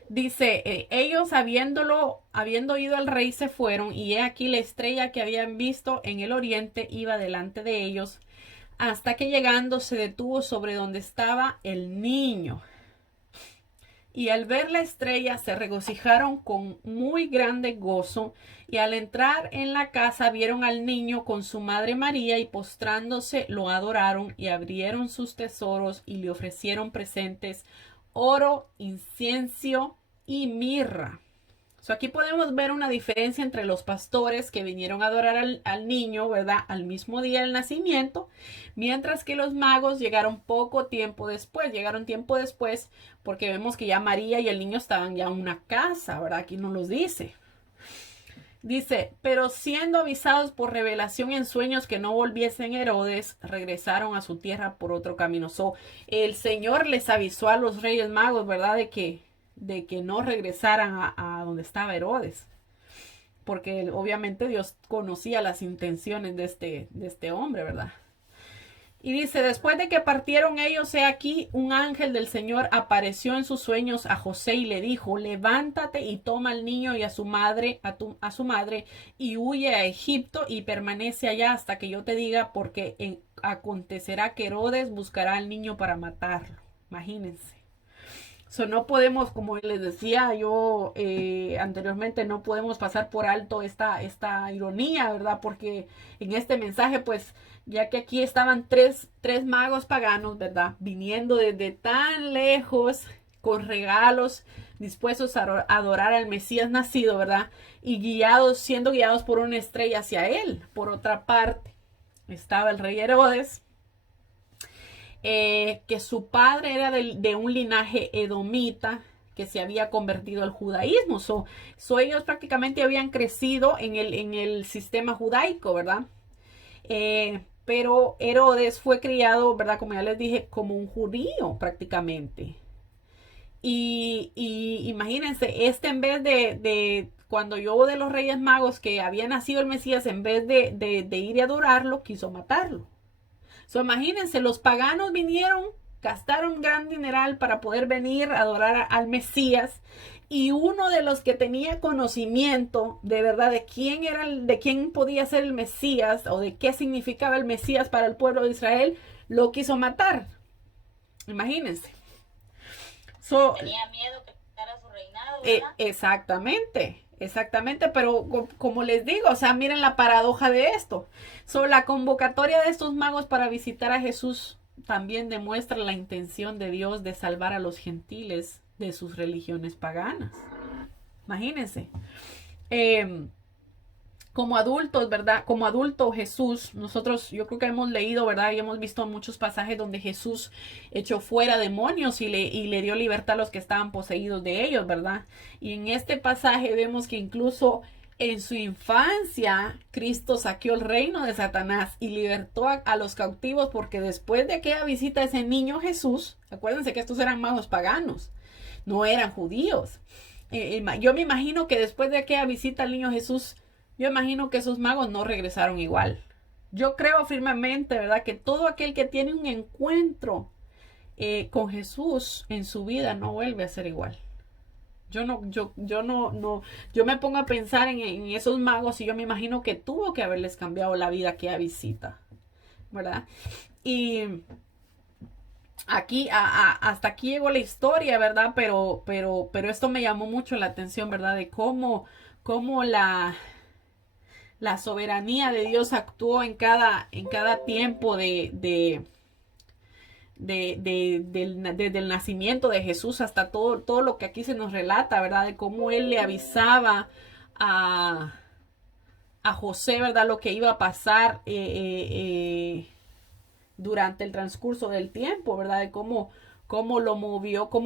Dice, ellos habiendo oído al rey se fueron, y he aquí la estrella que habían visto en el oriente iba delante de ellos, hasta que llegando se detuvo sobre donde estaba el niño. Y al ver la estrella se regocijaron con muy grande gozo, y al entrar en la casa vieron al niño con su madre María, y postrándose lo adoraron, y abrieron sus tesoros y le ofrecieron presentes, oro, incienso y mirra. Aquí podemos ver una diferencia entre los pastores que vinieron a adorar al niño, ¿verdad?, al mismo día del nacimiento, mientras que los magos llegaron tiempo después, porque vemos que ya María y el niño estaban ya en una casa, ¿verdad? Aquí no los dice. Dice, pero siendo avisados por revelación en sueños que no volviesen Herodes, regresaron a su tierra por otro camino. El Señor les avisó a los reyes magos, ¿verdad?, de que no regresaran a donde estaba Herodes, porque obviamente Dios conocía las intenciones de este hombre, ¿verdad? Y dice, después de que partieron ellos, he aquí, un ángel del Señor apareció en sus sueños a José y le dijo, levántate y toma al niño y a su madre, a su madre, y huye a Egipto y permanece allá hasta que yo te diga, porque acontecerá que Herodes buscará al niño para matarlo. Imagínense. So, no podemos, como les decía yo anteriormente, no podemos pasar por alto esta ironía, ¿verdad? Porque en este mensaje, pues, ya que aquí estaban tres magos paganos, ¿verdad? Viniendo desde tan lejos, con regalos, dispuestos a adorar al Mesías nacido, ¿verdad? Y siendo guiados por una estrella hacia él. Por otra parte, estaba el rey Herodes, que su padre era de un linaje edomita que se había convertido al judaísmo. Ellos prácticamente habían crecido en el sistema judaico, ¿verdad? Pero Herodes fue criado, ¿verdad? Como ya les dije, como un judío prácticamente. Y imagínense, en vez de cuando yo de los Reyes Magos que había nacido el Mesías, en vez de ir y adorarlo, quiso matarlo. Imagínense, los paganos vinieron, gastaron gran dineral para poder venir a adorar al Mesías, y uno de los que tenía conocimiento de verdad de quién podía ser el Mesías o de qué significaba el Mesías para el pueblo de Israel, lo quiso matar. Imagínense. Tenía miedo que quitara su reinado, ¿verdad? Exactamente, pero como les digo, o sea, miren la paradoja de esto. La convocatoria de estos magos para visitar a Jesús también demuestra la intención de Dios de salvar a los gentiles de sus religiones paganas. Imagínense. Como adultos, ¿verdad? Como adulto Jesús, nosotros yo creo que hemos leído, ¿verdad? Y hemos visto muchos pasajes donde Jesús echó fuera demonios y le dio libertad a los que estaban poseídos de ellos, ¿verdad? Y en este pasaje vemos que incluso en su infancia, Cristo saqueó el reino de Satanás y libertó a los cautivos, porque después de aquella visita a ese niño Jesús, acuérdense que estos eran magos paganos, no eran judíos. Yo me imagino que después de aquella visita al niño Jesús, yo imagino que esos magos no regresaron igual. Yo creo firmemente, ¿verdad? Que todo aquel que tiene un encuentro con Jesús en su vida no vuelve a ser igual. Yo me pongo a pensar en esos magos y yo me imagino que tuvo que haberles cambiado la vida aquella visita, ¿verdad? Y hasta aquí llegó la historia, ¿verdad? Pero esto me llamó mucho la atención, ¿verdad? De cómo la soberanía de Dios actuó en cada tiempo desde el nacimiento de Jesús hasta todo lo que aquí se nos relata, ¿verdad? De cómo él le avisaba a José, ¿verdad? Lo que iba a pasar durante el transcurso del tiempo, ¿verdad? De cómo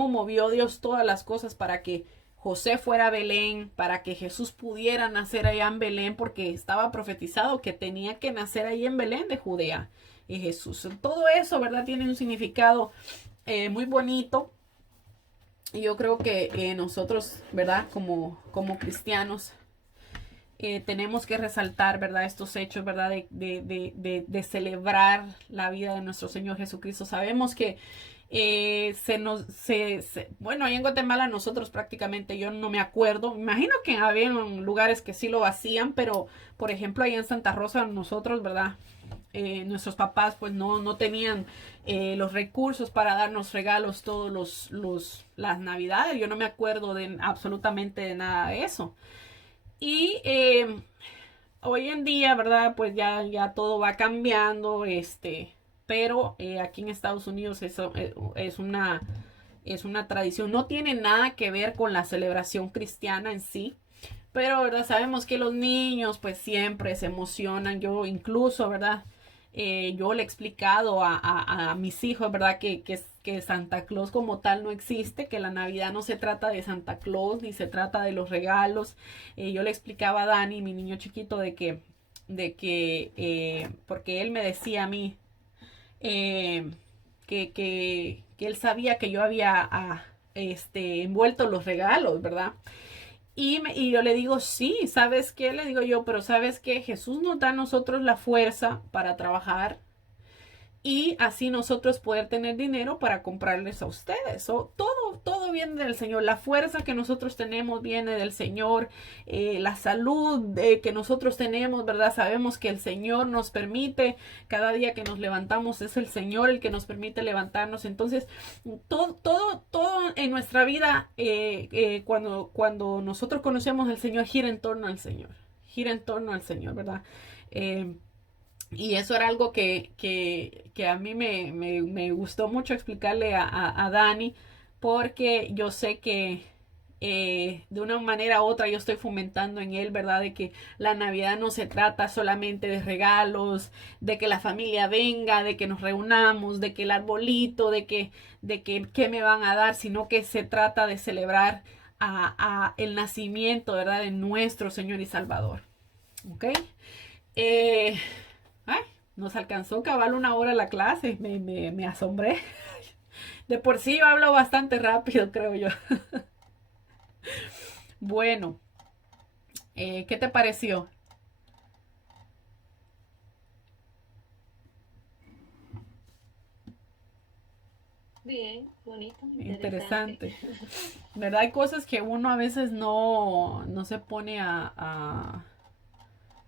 movió Dios todas las cosas para que José fuera a Belén, para que Jesús pudiera nacer allá en Belén, porque estaba profetizado que tenía que nacer ahí en Belén de Judea. Y Jesús, todo eso, ¿verdad? Tiene un significado muy bonito. Y yo creo que nosotros, ¿verdad? Como cristianos, tenemos que resaltar, ¿verdad? Estos hechos, ¿verdad? De celebrar la vida de nuestro Señor Jesucristo. Sabemos que bueno, ahí en Guatemala nosotros prácticamente, yo no me acuerdo, me imagino que había lugares que sí lo hacían, pero por ejemplo ahí en Santa Rosa nosotros, ¿verdad? Nuestros papás pues no tenían los recursos para darnos regalos todos las navidades. Yo no me acuerdo absolutamente de nada de eso. Y hoy en día, ¿verdad? Pues ya todo va cambiando, pero aquí en Estados Unidos eso es una tradición. No tiene nada que ver con la celebración cristiana en sí, pero, ¿verdad? Sabemos que los niños pues siempre se emocionan. Yo incluso, ¿verdad? Yo le he explicado a mis hijos, ¿verdad? Que Santa Claus como tal no existe, que la Navidad no se trata de Santa Claus, ni se trata de los regalos. Yo le explicaba a Dani, mi niño chiquito, porque él me decía a mí que él sabía que yo había envuelto los regalos, ¿verdad? Y yo le digo, sí, ¿sabes qué? Le digo yo, pero ¿sabes qué? Jesús nos da a nosotros la fuerza para trabajar y así nosotros poder tener dinero para comprarles a ustedes. Todo viene del Señor. La fuerza que nosotros tenemos viene del Señor. La salud que nosotros tenemos, ¿verdad? Sabemos que el Señor nos permite, cada día que nos levantamos es el Señor el que nos permite levantarnos. Entonces, todo en nuestra vida, cuando nosotros conocemos al Señor, gira en torno al Señor. Gira en torno al Señor, ¿verdad? Y eso era algo que a mí me gustó mucho explicarle a Dani, porque yo sé que de una manera u otra yo estoy fomentando en él, ¿verdad? De que la Navidad no se trata solamente de regalos, de que la familia venga, de que nos reunamos, de que el arbolito, de que qué me van a dar, sino que se trata de celebrar a el nacimiento, ¿verdad? De nuestro Señor y Salvador. ¿Ok? Eh, Ay, nos alcanzó cabal una hora la clase, me asombré. De por sí yo hablo bastante rápido, creo yo. Bueno, ¿qué te pareció? Bien, bonito, Interesante. interesante. ¿Verdad? Hay cosas que uno a veces no se pone a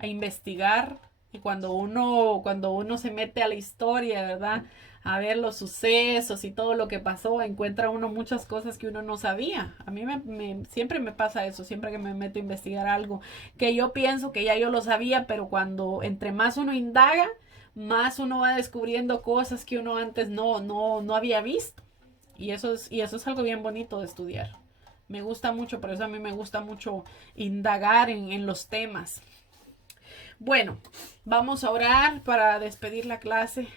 investigar, y cuando uno se mete a la historia, ¿verdad? A ver los sucesos y todo lo que pasó, encuentra uno muchas cosas que uno no sabía. A mí siempre me pasa eso, siempre que me meto a investigar algo que yo pienso que ya yo lo sabía, pero cuando entre más uno indaga, más uno va descubriendo cosas que uno antes no había visto. Y eso es algo bien bonito de estudiar. Me gusta mucho, por eso a mí me gusta mucho indagar en los temas. Bueno, vamos a orar para despedir la clase.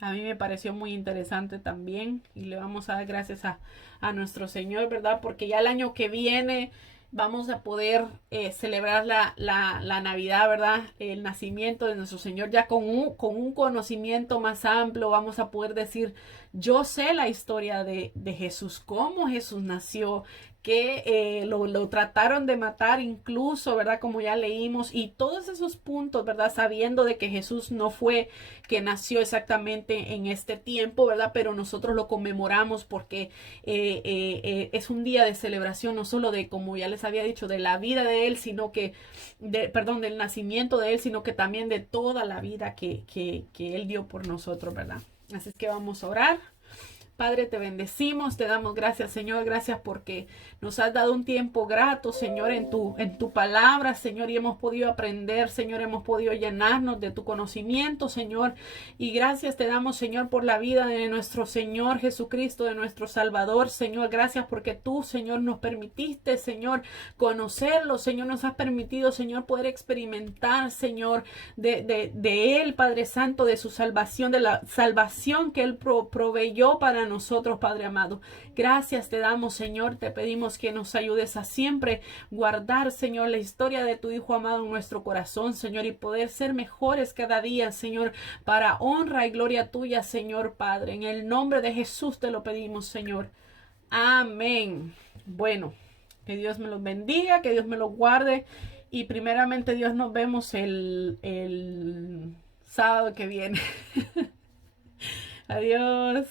A mí me pareció muy interesante también, y le vamos a dar gracias a nuestro Señor, ¿verdad? Porque ya el año que viene vamos a poder celebrar la Navidad, ¿verdad? El nacimiento de nuestro Señor ya con un conocimiento más amplio. Vamos a poder decir, yo sé la historia de Jesús, cómo Jesús nació, que lo trataron de matar incluso, ¿verdad? Como ya leímos, y todos esos puntos, ¿verdad? Sabiendo de que Jesús no fue que nació exactamente en este tiempo, ¿verdad? Pero nosotros lo conmemoramos porque es un día de celebración, no solo de, como ya les había dicho, de la vida de Él, sino que, del nacimiento de Él, sino que también de toda la vida que Él dio por nosotros, ¿verdad? Así es que vamos a orar. Padre, te bendecimos, te damos gracias, Señor, gracias porque nos has dado un tiempo grato, Señor, en tu palabra, Señor, y hemos podido aprender, Señor, hemos podido llenarnos de tu conocimiento, Señor, y gracias te damos, Señor, por la vida de nuestro Señor Jesucristo, de nuestro Salvador, Señor, gracias porque tú, Señor, nos permitiste, Señor, conocerlo, Señor, nos has permitido, Señor, poder experimentar, Señor, de Él, Padre Santo, de su salvación, de la salvación que Él proveyó para nosotros, Padre amado. Gracias te damos, Señor. Te pedimos que nos ayudes a siempre guardar, Señor, la historia de tu Hijo amado en nuestro corazón, Señor, y poder ser mejores cada día, Señor, para honra y gloria tuya, Señor Padre. En el nombre de Jesús te lo pedimos, Señor. Amén. Bueno, que Dios me los bendiga, que Dios me los guarde, y primeramente Dios, nos vemos el sábado que viene. Adiós.